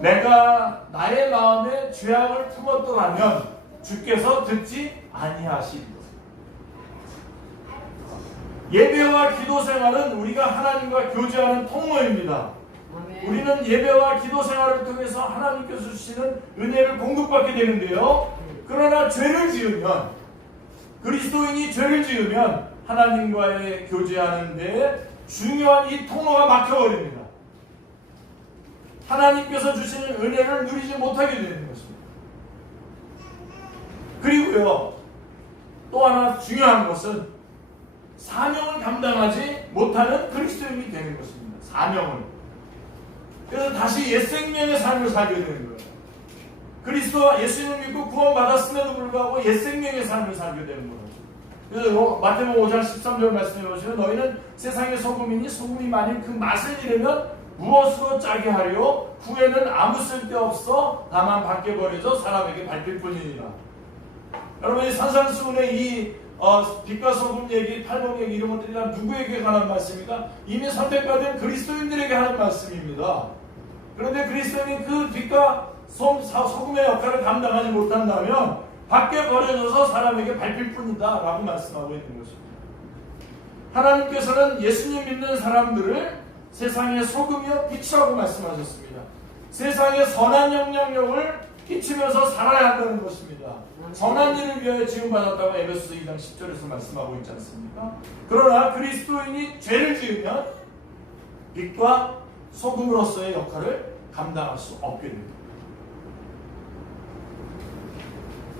내가 나의 마음에 죄악을 품었더라면 주께서 듣지 아니하시리로다. 예배와 기도 생활은 우리가 하나님과 교제하는 통로입니다. 아멘. 우리는 예배와 기도 생활을 통해서 하나님께서 주시는 은혜를 공급받게 되는데요. 그러나 죄를 지으면 그리스도인이 죄를 지으면 하나님과의 교제하는 데에 중요한 이 통로가 막혀버립니다. 하나님께서 주시는 은혜를 누리지 못하게 되는 것입니다. 그리고요, 또 하나 중요한 것은 사명을 감당하지 못하는 그리스도인이 되는 것입니다. 사명을. 그래서 다시 옛 생명의 삶을 살게 되는 거예요. 그리스도와 예수님을 믿고 구원받았음에도 불구하고 옛 생명의 삶을 살게 되는 거예요. 그래서 마태복음 5장 13절 말씀해 보시면 너희는 세상의 소금이니 소금이 만일 그 맛을 잃으면 무엇으로 짜게 하려? 후에는 아무 쓸데없어 다만 밖에 버려져 사람에게 밟힐 뿐이니라. 여러분 이 산상수훈의 이 빛과 소금 얘기, 팔복 얘기 이런 것들이 다 누구에게 관한 말씀입니까? 이미 선택받은 그리스도인들에게 하는 말씀입니다. 그런데 그리스도인이 그 빛과 소금의 역할을 감당하지 못한다면 밖에 버려져서 사람에게 밟힐 뿐이다 라고 말씀하고 있는 것입니다. 하나님께서는 예수님 믿는 사람들을 세상의 소금이요 빛이라고 말씀하셨습니다. 세상에 선한 영향력을 끼치면서 살아야 한다는 것입니다. 선한 일을 위하여 지음받았다고 에베소서 2장 10절에서 말씀하고 있지 않습니까? 그러나 그리스도인이 죄를 지으면 빛과 소금으로서의 역할을 감당할 수 없게 됩니다.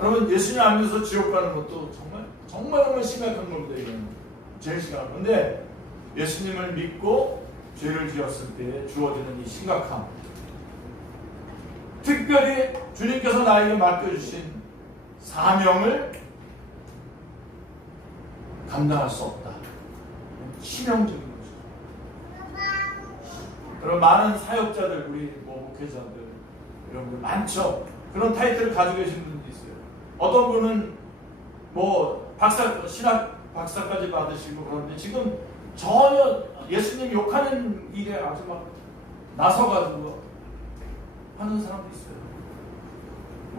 여러분 예수님 안 믿어서 지옥 가는 것도 정말 심각한 겁니다. 이건 제일 심각한 건데 예수님을 믿고 죄를 지었을 때 주어지는 이 심각함, 특별히 주님께서 나에게 맡겨주신 사명을 감당할 수 없다. 치명적인 거죠. 그런 많은 사역자들, 우리 목회자들, 이런 분들 많죠. 그런 타이틀을 가지고 계신 분도 있어요. 어떤 분은 신학 박사까지 받으시고 그런데 지금 전혀 예수님 욕하는 일에 아주 막 나서가지고 하는 사람도 있어요.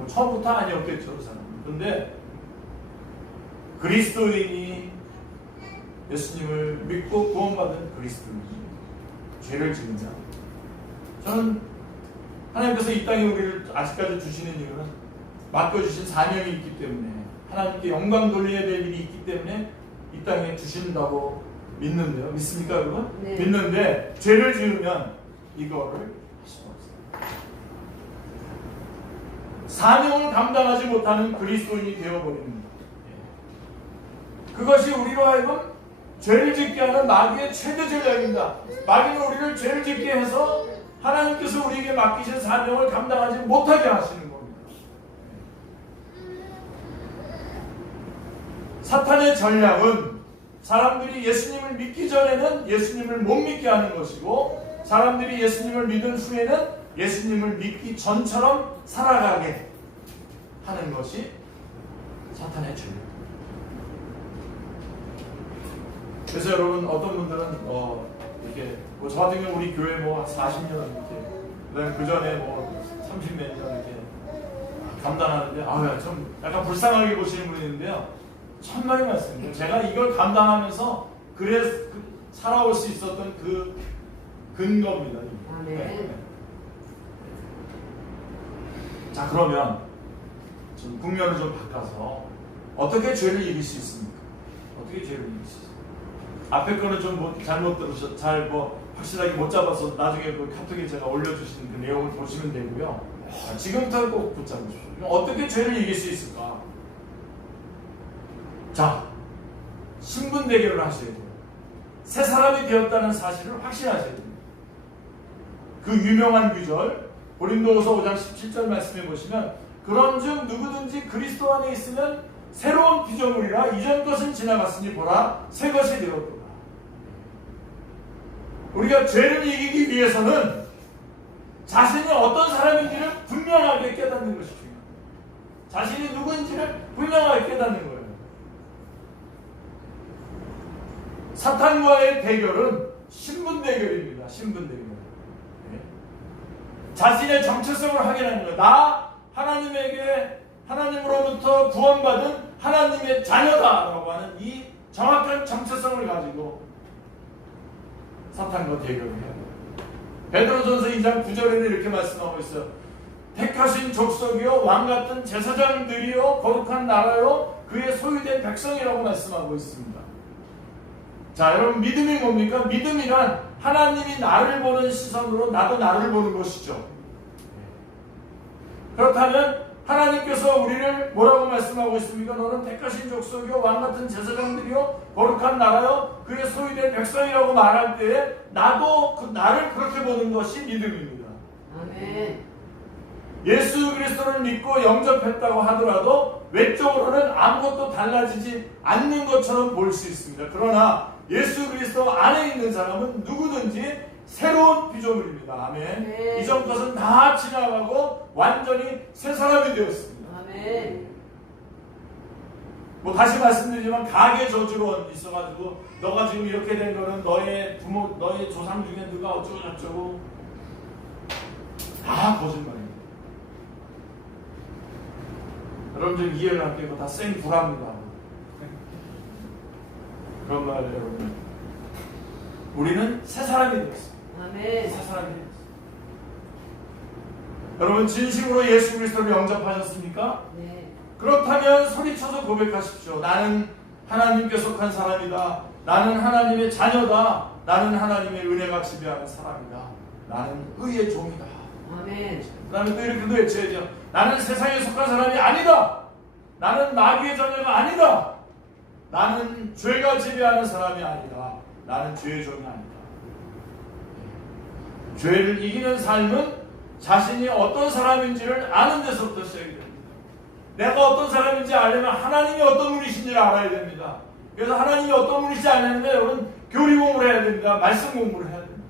처음부터 아니었겠죠, 그 사람. 그런데 그리스도인이 예수님을 믿고 구원받은 그리스도인이 죄를 지은다. 저는 하나님께서 이 땅에 우리를 아직까지 주시는 이유는 맡겨주신 사명이 있기 때문에, 하나님께 영광 돌려야 될 일이 있기 때문에 이 땅에 주신다고 믿는데요. 믿습니까, 여러분? 네. 믿는데 죄를 지으면 이거를 할 수가 없어요. 사명을 감당하지 못하는 그리스도인이 되어버립니다. 그것이 우리로 하여금 죄를 짓게 하는 마귀의 최대 전략입니다. 마귀는 우리를 죄를 짓게 해서 하나님께서 우리에게 맡기신 사명을 감당하지 못하게 하시는 겁니다. 사탄의 전략은 사람들이 예수님을 믿기 전에는 예수님을 못 믿게 하는 것이고, 사람들이 예수님을 믿은 후에는 예수님을 믿기 전처럼 살아가게 하는 것이 사탄의 전략. 그래서 여러분, 어떤 분들은 이렇게 저 같은 경우 우리 교회 한 40년 이렇게, 그다음에 그 전에 30몇 년 이렇게 감당하는데 좀 약간 불쌍하게 보시는 분이 있는데요. 천만의 말씀입니다. 제가 이걸 감당하면서 살아올 수 있었던 그 근거입니다. 네. 자, 그러면 좀 국면을 좀 바꿔서 어떻게 죄를 이길 수 있습니까? 어떻게 죄를 이길 수 있습니까? 앞에 거는 좀 잘못 확실하게 못 잡아서 나중에 그 카톡에 제가 올려주신 그 내용을 보시면 되고요. 지금부터 꼭 붙잡으십시오. 어떻게 죄를 이길 수 있을까? 자, 신분 대결을 하셔야 돼요. 새 사람이 되었다는 사실을 확신하셔야 됩니다. 그 유명한 구절, 고린도후서 5장 17절 말씀해 보시면, 그런즉 누구든지 그리스도 안에 있으면 새로운 피조물이라, 이전 것은 지나갔으니 보라 새 것이 되었도다. 우리가 죄를 이기기 위해서는 자신이 어떤 사람인지를 분명하게 깨닫는 것이 중요합니다. 자신이 누구인지를 분명하게 깨닫는 거예요. 사탄과의 대결은 신분 대결입니다. 신분 대결. 자신의 정체성을 확인하는 거예요. 나 하나님으로부터 구원받은 하나님의 자녀다라고 하는 이 정확한 정체성을 가지고 사탄과 대결을 해요. 베드로전서 2장 9절에는 이렇게 말씀하고 있어요. 택하신 족속이요 왕같은 제사장들이요 거룩한 나라요 그의 소유된 백성이라고 말씀하고 있습니다. 자, 여러분, 믿음이 뭡니까? 믿음이란 하나님이 나를 보는 시선으로 나도 나를 보는 것이죠. 그렇다면 하나님께서 우리를 뭐라고 말씀하고 있습니까? 너는 택하신 족속이요 왕같은 제사장들이요 거룩한 나라요 그의 소유된 백성이라고 말할 때에 나도 나를 그렇게 보는 것이 믿음입니다. 아멘. 예수 그리스도를 믿고 영접했다고 하더라도 외적으로는 아무것도 달라지지 않는 것처럼 볼 수 있습니다. 그러나 예수 그리스도 안에 있는 사람은 누구든지 새로운 피조물입니다. 아멘. 네. 이전 것은 다 지나가고 완전히 새 사람이 되었습니다. 아멘. 다시 말씀드리지만 가계 저주론 있어가지고 너가 지금 이렇게 된 거는 너의 부모, 너의 조상 중에 누가 어쩌고 저쩌고 다 거짓말입니다. 여러분 좀 이해를 할게요. 다 생불합니다. 그런 말을 여러분, 우리는 새 사람이 되었습니다. 아멘. 새 사람이 되었습니다. 여러분 진심으로 예수 그리스도를 영접하셨습니까? 네. 그렇다면 소리쳐서 고백하십시오. 나는 하나님께 속한 사람이다. 나는 하나님의 자녀다. 나는 하나님의 은혜가 지배하는 사람이다. 나는 의의 종이다. 아멘. 그 다음에 또 이렇게도 외쳐야죠. 나는 세상에 속한 사람이 아니다. 나는 마귀의 자녀가 아니다. 나는 죄가 지배하는 사람이 아니다. 나는 죄의 종이 아니다. 죄를 이기는 삶은 자신이 어떤 사람인지를 아는 데서부터 시작이 됩니다. 내가 어떤 사람인지 알려면 하나님이 어떤 분이신지를 알아야 됩니다. 그래서 하나님이 어떤 분이신지 알려면 여러분 교리 공부를 해야 됩니다. 말씀 공부를 해야 됩니다.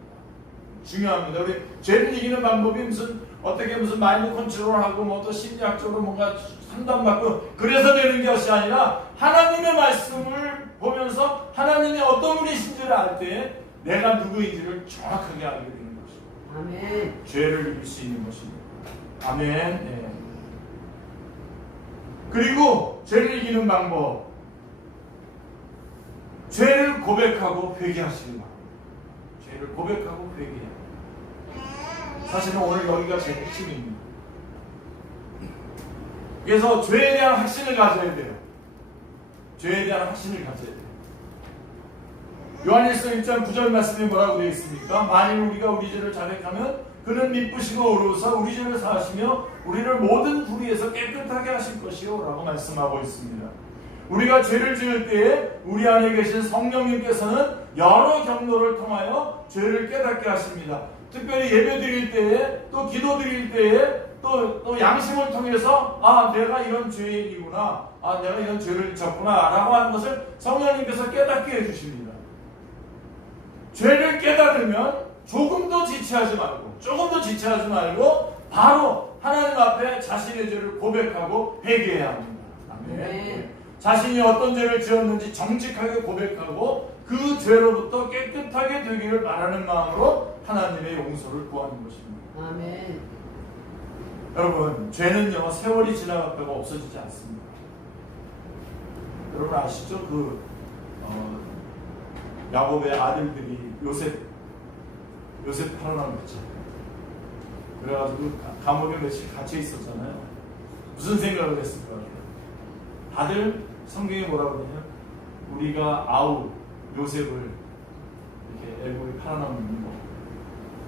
중요합니다. 우리 죄를 이기는 방법이 무슨 마인드 컨트롤하고 뭐 또 심리학적으로 뭔가 상담받고 그래서 되는 것이 아니라 하나님의 말씀을 보면서 하나님이 어떤 분이신지를 알 때 내가 누구인지를 정확하게 알게 되는 것입니다. 아멘. 죄를 이길 수 있는 것입니다. 아멘. 네. 그리고 죄를 이기는 방법, 죄를 고백하고 회개하시는 방법. 죄를 고백하고 회개해야 합니다. 사실은 오늘 여기가 제 핵심입니다. 그래서 죄에 대한 확신을 가져야 돼요. 죄에 대한 확신을 가져야 돼요. 요한일서 1장 9절 말씀에 뭐라고 되어 있습니까? 만일 우리가 우리 죄를 자백하면 그는 미쁘시고 의로우사 우리 죄를 사하시며 우리를 모든 불의에서 깨끗하게 하실 것이요 라고 말씀하고 있습니다. 우리가 죄를 지을 때에 우리 안에 계신 성령님께서는 여러 경로를 통하여 죄를 깨닫게 하십니다. 특별히 예배 드릴 때에 또 기도 드릴 때에 또 양심을 통해서 내가 이런 죄이구나, 내가 이런 죄를 졌구나 라고 하는 것을 성령님께서 깨닫게 해주십니다. 죄를 깨달으면 조금도 지체하지 말고 바로 하나님 앞에 자신의 죄를 고백하고 회개해야 합니다. 아멘. 네. 자신이 어떤 죄를 지었는지 정직하게 고백하고 그 죄로부터 깨끗하게 되기를 바라는 마음으로 하나님의 용서를 구하는 것입니다. 아멘. 여러분, 죄는요 세월이 지나갔다고 없어지지 않습니다. 여러분 아시죠? 야곱의 아들들이 요셉 팔아나갔죠. 그래가지고 감옥에 며칠 갇혀 있었잖아요. 무슨 생각을 했을까요? 다들 성경에 뭐라고 그러냐면 우리가 요셉을 이렇게 애국에 팔아넘는 것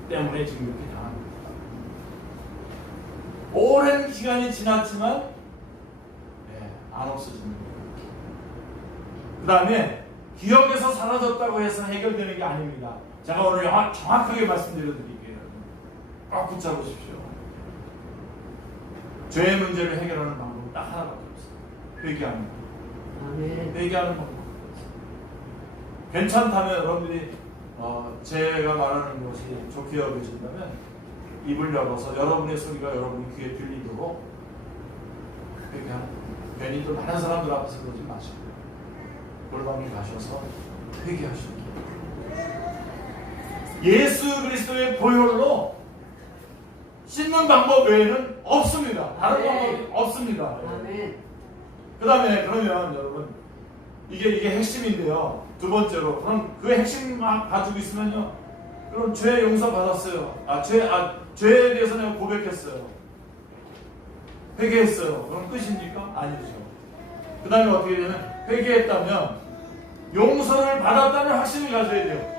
때문에 지금 이렇게 당한 겁니다. 오랜 기간이 지났지만 안 없어지는 거예요. 그 다음에 기억에서 사라졌다고 해서 해결되는 게 아닙니다. 제가 오늘 정확하게 말씀드려드릴게요. 꼭 붙잡으십시오. 죄의 문제를 해결하는 방법은 딱 하나밖에 없어요. 회개하는 거. 아멘. 회개하는 방법. 괜찮다면 여러분들이 제가 말하는 것이 좋게 여겨진다면 입을 열어서 여러분의 소리가 여러분 귀에 들리도록 회개하는 거예요. 괜히 또 다른 사람들 앞에서 그러지 마시고 골방에 가셔서 회개하시는 거예요. 예수 그리스도의 보혈로 씻는 방법 외에는 없습니다. 다른 방법이 없습니다. 아멘. 그 다음에 그러면 여러분 이게 핵심인데요. 두 번째로 그럼 그 핵심만 가지고 있으면요. 그럼 죄 용서 받았어요. 죄에 대해서 내가 고백했어요. 회개했어요. 그럼 끝입니까? 아니죠. 그 다음에 어떻게 되냐면 회개했다면 용서를 받았다는 확신을 가져야 돼요.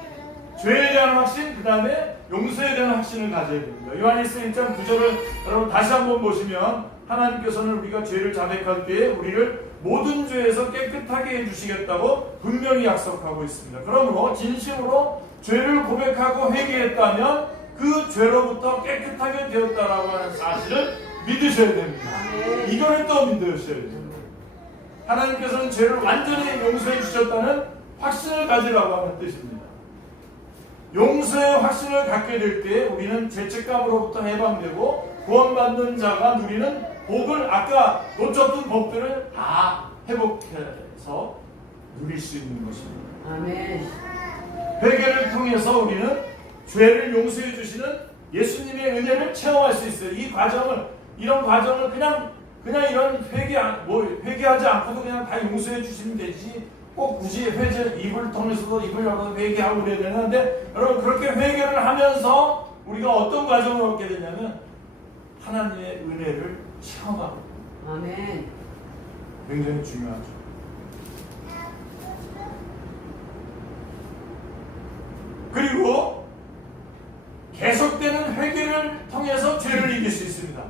죄에 대한 확신, 그 다음에 용서에 대한 확신을 가져야 됩니다. 요한일서 1장 9절을 여러분 다시 한번 보시면 하나님께서는 우리가 죄를 자백할 때에 우리를 모든 죄에서 깨끗하게 해주시겠다고 분명히 약속하고 있습니다. 그러므로 진심으로 죄를 고백하고 회개했다면 그 죄로부터 깨끗하게 되었다라고 하는 사실을 믿으셔야 됩니다. 이거를 또 믿으셔야 됩니다. 하나님께서는 죄를 완전히 용서해 주셨다는 확신을 가지라고 하는 뜻입니다. 용서의 확신을 갖게 될 때 우리는 죄책감으로부터 해방되고 구원받는 자가 누리는 복을 아까 놓쳤던 복들을 다 회복해서 누릴 수 있는 것입니다. 아멘. 회개를 통해서 우리는 죄를 용서해 주시는 예수님의 은혜를 체험할 수 있어요. 이런 과정을 그냥 이런 회개하지 않고도 그냥 다 용서해 주시면 되지. 꼭 굳이 입을 통해서도 입을 열어서 회개하고 그래야 되는데 여러분 그렇게 회개를 하면서 우리가 어떤 과정을 얻게 되냐면 하나님의 은혜를 체험하고 아멘. 굉장히 중요하죠. 그리고 계속되는 회개를 통해서 죄를 이길 수 있습니다.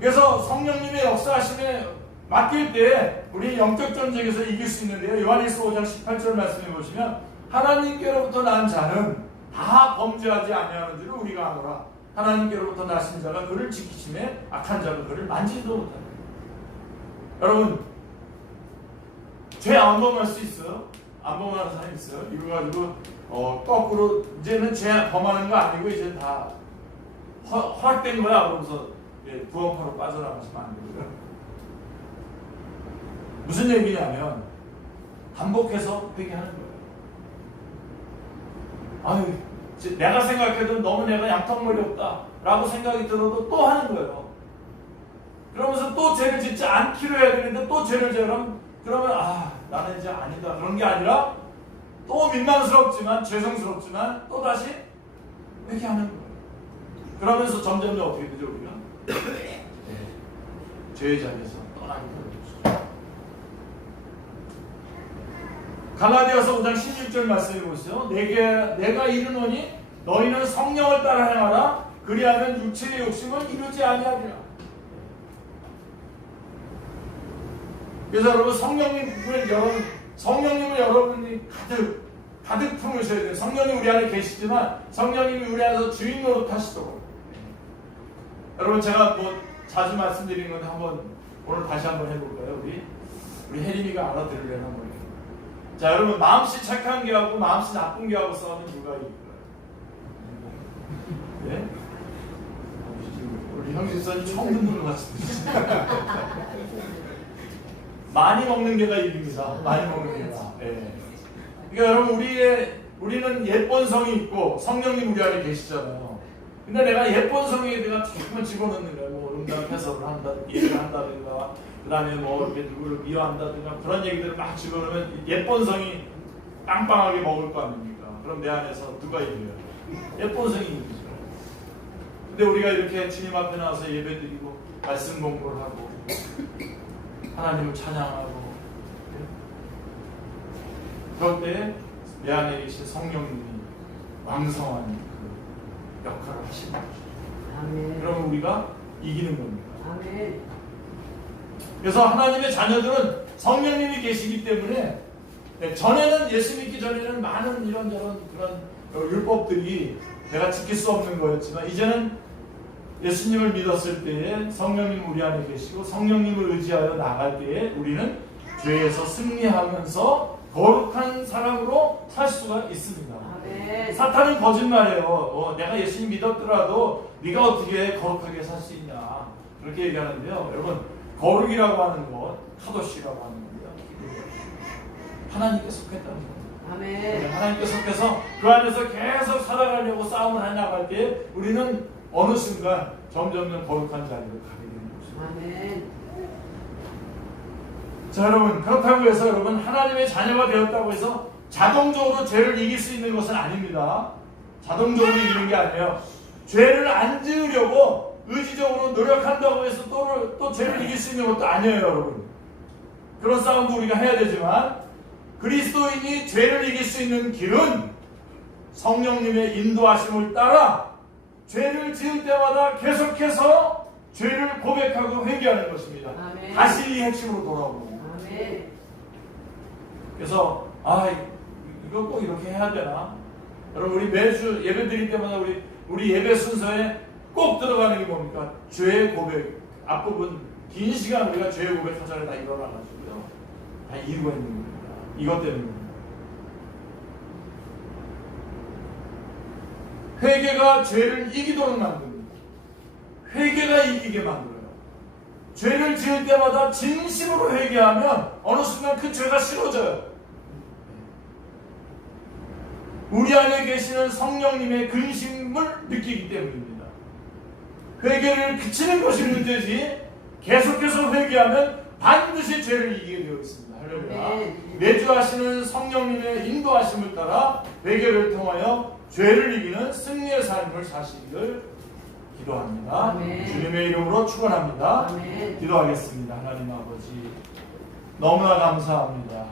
그래서 성령님의 역사하심에 맡길 때 우리 영적 전쟁에서 이길 수 있는데요. 요한일서 5장 18절 말씀해 보시면 하나님께로부터 난 자는 다 범죄하지 아니하는 줄을 우리가 아노라. 하나님께로부터 나신 자가 그를 지키심에 악한 자가 그를 만지지도 못한다. 여러분, 죄 안 범할 수 있어요? 안 범하는 사람 있어요? 이거 가지고 거꾸로 이제는 죄 범하는 거 아니고 이제 다 허락된 거야 그러면서 부엉파로 빠져나가시면 안 되고요. 무슨 얘기냐면 반복해서 회개하는 거예요. 아유, 내가 생각해도 너무 내가 양턱머리 없다 라고 생각이 들어도 또 하는 거예요. 그러면서 또 죄를 짓지 않기로 해야 되는데 또 죄를 지으면 그러면 나는 이제 아니다 그런 게 아니라 또 민망스럽지만 죄송스럽지만 또 다시 회개하는 거예요. 그러면서 점점 더 어떻게 되죠 우리가? 죄의 자리에서 떠나게 되죠. 갈라디아서 5장 16절 말씀해 보세요. 내가 이르노니 너희는 성령을 따라 행하라. 그리하면 육체의 욕심은 이루지 아니하리라. 그래서 여러분 성령님을 여러분이 가득 품으셔야 돼요. 성령님 우리 안에 계시지만 성령님이 우리 안에서 주인 노릇하시도록. 여러분 제가 자주 말씀드리는 건데 오늘 다시 한번 해볼까요? 우리 혜림이가 알아들으려나 모르겠어요. 자, 여러분 마음씨 착한 게하고 마음씨 나쁜 게하고 싸우면 누가 이길까요? 네? 우리 형제선이 처음 듣는 것 같은데. 많이 먹는 게가 이깁니다. 많이 먹는 게가. 네. 그러니까 여러분 우리는 예쁜 성이 있고 성령님 우리 안에 계시잖아요. 근데 내가 예쁜 성에 내가 조금만 집어넣는 거야. 응답 해석을 얘기를 한다든가, 그 다음에 이렇게 누구를 미워한다든가 그런 얘기들을 막 집어넣으면 예쁜 성이 빵빵하게 먹을 거 아닙니까? 그럼 내 안에서 누가 이겨요? 예쁜 성이 이기죠. 근데 우리가 이렇게 주님 앞에 나와서 예배드리고 말씀 공부를 하고 하나님을 찬양하고 그럴 때 내 안에 계신 성령님이 왕성한 그 역할을 하시는 거죠. 아멘. 그러면 우리가 이기는 겁니다. 아멘. 그래서 하나님의 자녀들은 성령님이 계시기 때문에 전에는 예수 믿기 전에는 많은 이런저런 그런 율법들이 내가 지킬 수 없는 거였지만 이제는 예수님을 믿었을 때에 성령님 우리 안에 계시고 성령님을 의지하여 나갈 때에 우리는 죄에서 승리하면서 거룩한 사람으로 살 수가 있습니다. 아멘. 사탄은 거짓말이에요. 내가 예수님 믿었더라도 네가 어떻게 거룩하게 살 수 있냐 그렇게 얘기하는데요. 여러분 거룩이라고 하는 것 카도시라고 하는 겁니다. 하나님께 속했다는 겁니다. 아멘. 하나님께 속해서 그 안에서 계속 살아가려고 싸움을 해나갈 때 우리는 어느 순간 점점 거룩한 자리로 가게 되는 것입니다. 아멘. 자 여러분 그렇다고 해서 여러분 하나님의 자녀가 되었다고 해서 자동적으로 죄를 이길 수 있는 것은 아닙니다. 자동적으로 이기는 게 아니에요. 죄를 안 지으려고 의지적으로 노력한다고 해서 또 죄를 이길 수 있는 것도 아니에요 여러분. 그런 싸움도 우리가 해야 되지만 그리스도인이 죄를 이길 수 있는 길은 성령님의 인도하심을 따라 죄를 지을 때마다 계속해서 죄를 고백하고 회개하는 것입니다. 아멘. 다시 이 핵심으로 돌아오고. 아멘. 그래서 이거 꼭 이렇게 해야 되나? 여러분 우리 매주 예배 드릴 때마다 우리 예배 순서에 꼭 들어가는 게 뭡니까? 죄의 고백. 앞부분 긴 시간 우리가 죄의 고백 사전에 다 일어나가지고요. 다 이유가 있는 겁니다. 이것 때문입니다. 회개가 죄를 이기도록 만듭니다. 회개가 이기게 만들어요. 죄를 지을 때마다 진심으로 회개하면 어느 순간 그 죄가 싫어져요. 우리 안에 계시는 성령님의 근심을 느끼기 때문입니다. 회개를 그치는 것이 문제지 계속해서 회개하면 반드시 죄를 이기게 되어 있습니다. 할렐루야. 내주하시는 성령님의 인도하심을 따라 회개를 통하여 죄를 이기는 승리의 삶을 사시기를 기도합니다. 아멘. 주님의 이름으로 축원합니다. 아멘. 기도하겠습니다. 하나님 아버지 너무나 감사합니다.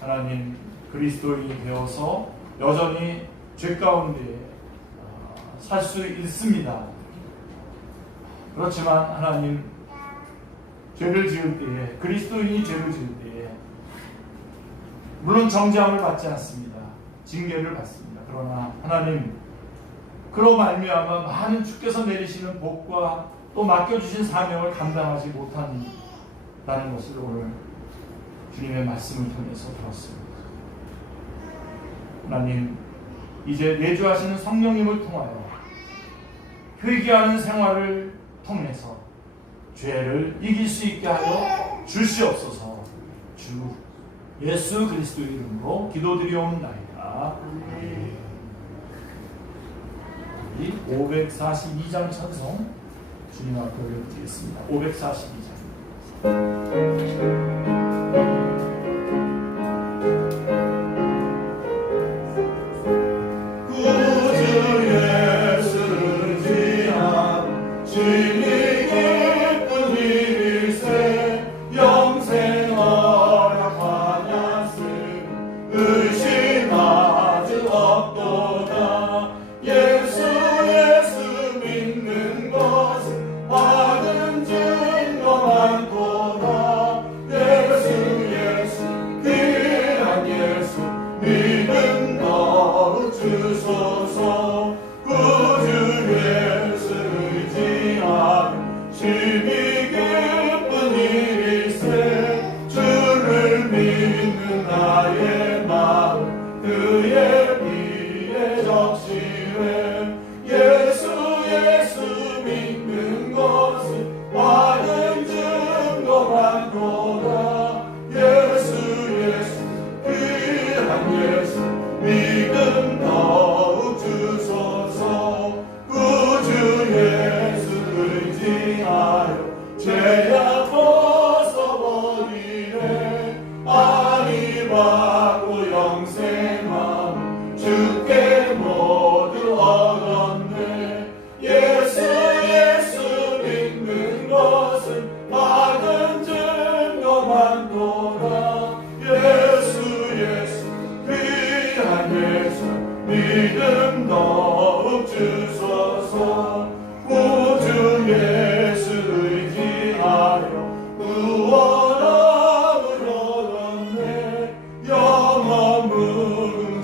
하나님 그리스도인이 되어서 여전히 죄 가운데 살 수 있습니다. 그렇지만 하나님 죄를 지을 때에 그리스도인이 죄를 지을 때에 물론 정죄함을 받지 않습니다. 징계를 받습니다. 그러나 하나님 그로 말미암아 많은 주께서 내리시는 복과 또 맡겨주신 사명을 감당하지 못한다는 것을 오늘 주님의 말씀을 통해서 들었습니다. 하나님, 이제 내주하시는 성령님을 통하여 회개하는 생활을 통해서 죄를 이길 수 있게 하여 주시옵소서. 주 예수 그리스도의 이름으로 기도드리옵나이다. 이 542장 찬송 주님 앞에 올려드리겠습니다. 542장. 믿음 더욱 주소서. 구주 예수 의지하여 구원함을 얻었네. 영원 무궁지나도록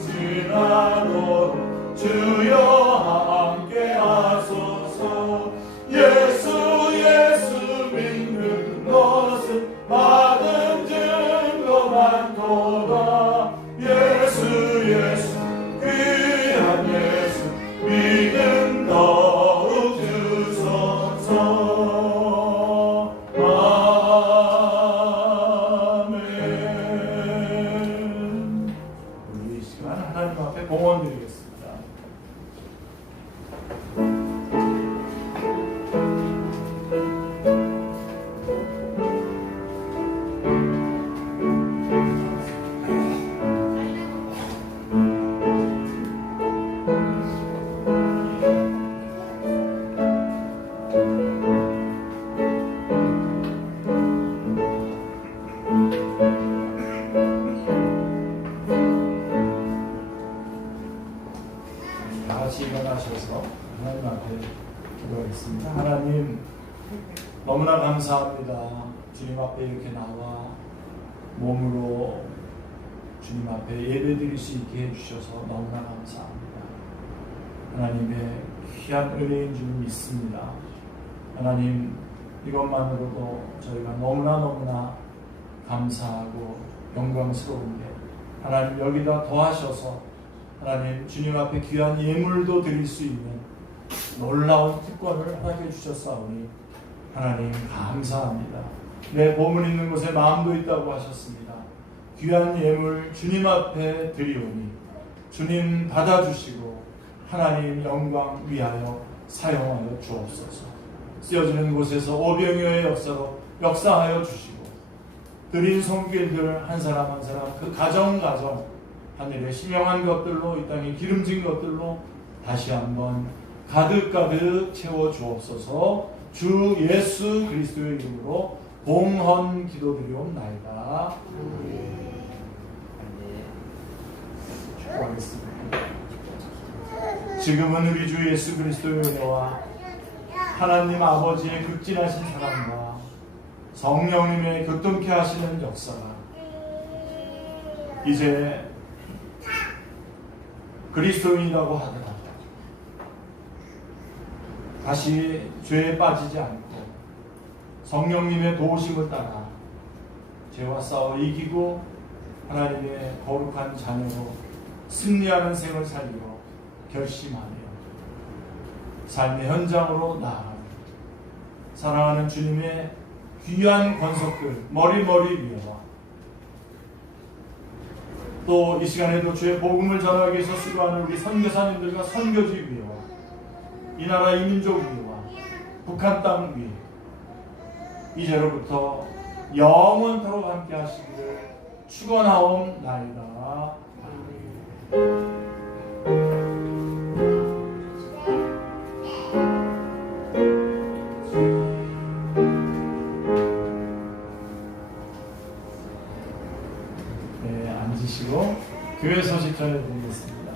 주여 함께 하소서. 예수 믿는 것은 받은 증거 많도다. 예수 귀한 예수 믿음 더욱 주소서. 아멘. 우리 이 시간 하나님 앞에 봉헌 드리겠습니다. 다 같이 일어나셔서 하나님 앞에 기도하겠습니다. 하나님, 너무나 감사합니다. 주님 앞에 이렇게 나와 몸으로 주님 앞에 예배드릴 수 있게 해주셔서 너무나 감사합니다. 하나님의 귀한 은혜인 줄 믿습니다. 하나님, 이것만으로도 저희가 너무나 감사하고 영광스러운데 하나님 여기다 더하셔서 하나님 주님 앞에 귀한 예물도 드릴 수 있는 놀라운 특권을 허락해 주셨사오니 하나님 감사합니다. 내 보물 있는 곳에 마음도 있다고 하셨습니다. 귀한 예물 주님 앞에 드리오니 주님 받아주시고 하나님 영광 위하여 사용하여 주옵소서. 쓰여지는 곳에서 오병이어의 역사로 역사하여 주시고 드린 손길들 한 사람 한 사람 그 가정 하늘에 신령한 것들로 이 땅에 기름진 것들로 다시 한번 가득 채워 주옵소서. 주 예수 그리스도의 이름으로 봉헌 기도드리옵나이다. 축복하겠습니다. 지금은 우리 주 예수 그리스도의 은혜와 하나님 아버지의 극진하신 사랑과 성령님의 교통케 하시는 역사가 이제 그리스도인이라고 하더라도 다시 죄에 빠지지 않고 성령님의 도우심을 따라 죄와 싸워 이기고 하나님의 거룩한 자녀로 승리하는 생을 살기로 결심하며 삶의 현장으로 나아갑니다. 사랑하는 주님의 귀한 권속들 머리머리 위에와 또 이 시간에도 주의 복음을 전하기 위해서 수고하는 우리 선교사님들과 선교지 위에와 이 나라 이 민족 위에와 북한 땅 위에 이제로부터 영원토록 함께 하시기를 축원하옵나이다. 네, 앉으시고 교회 소식 전해드리겠습니다.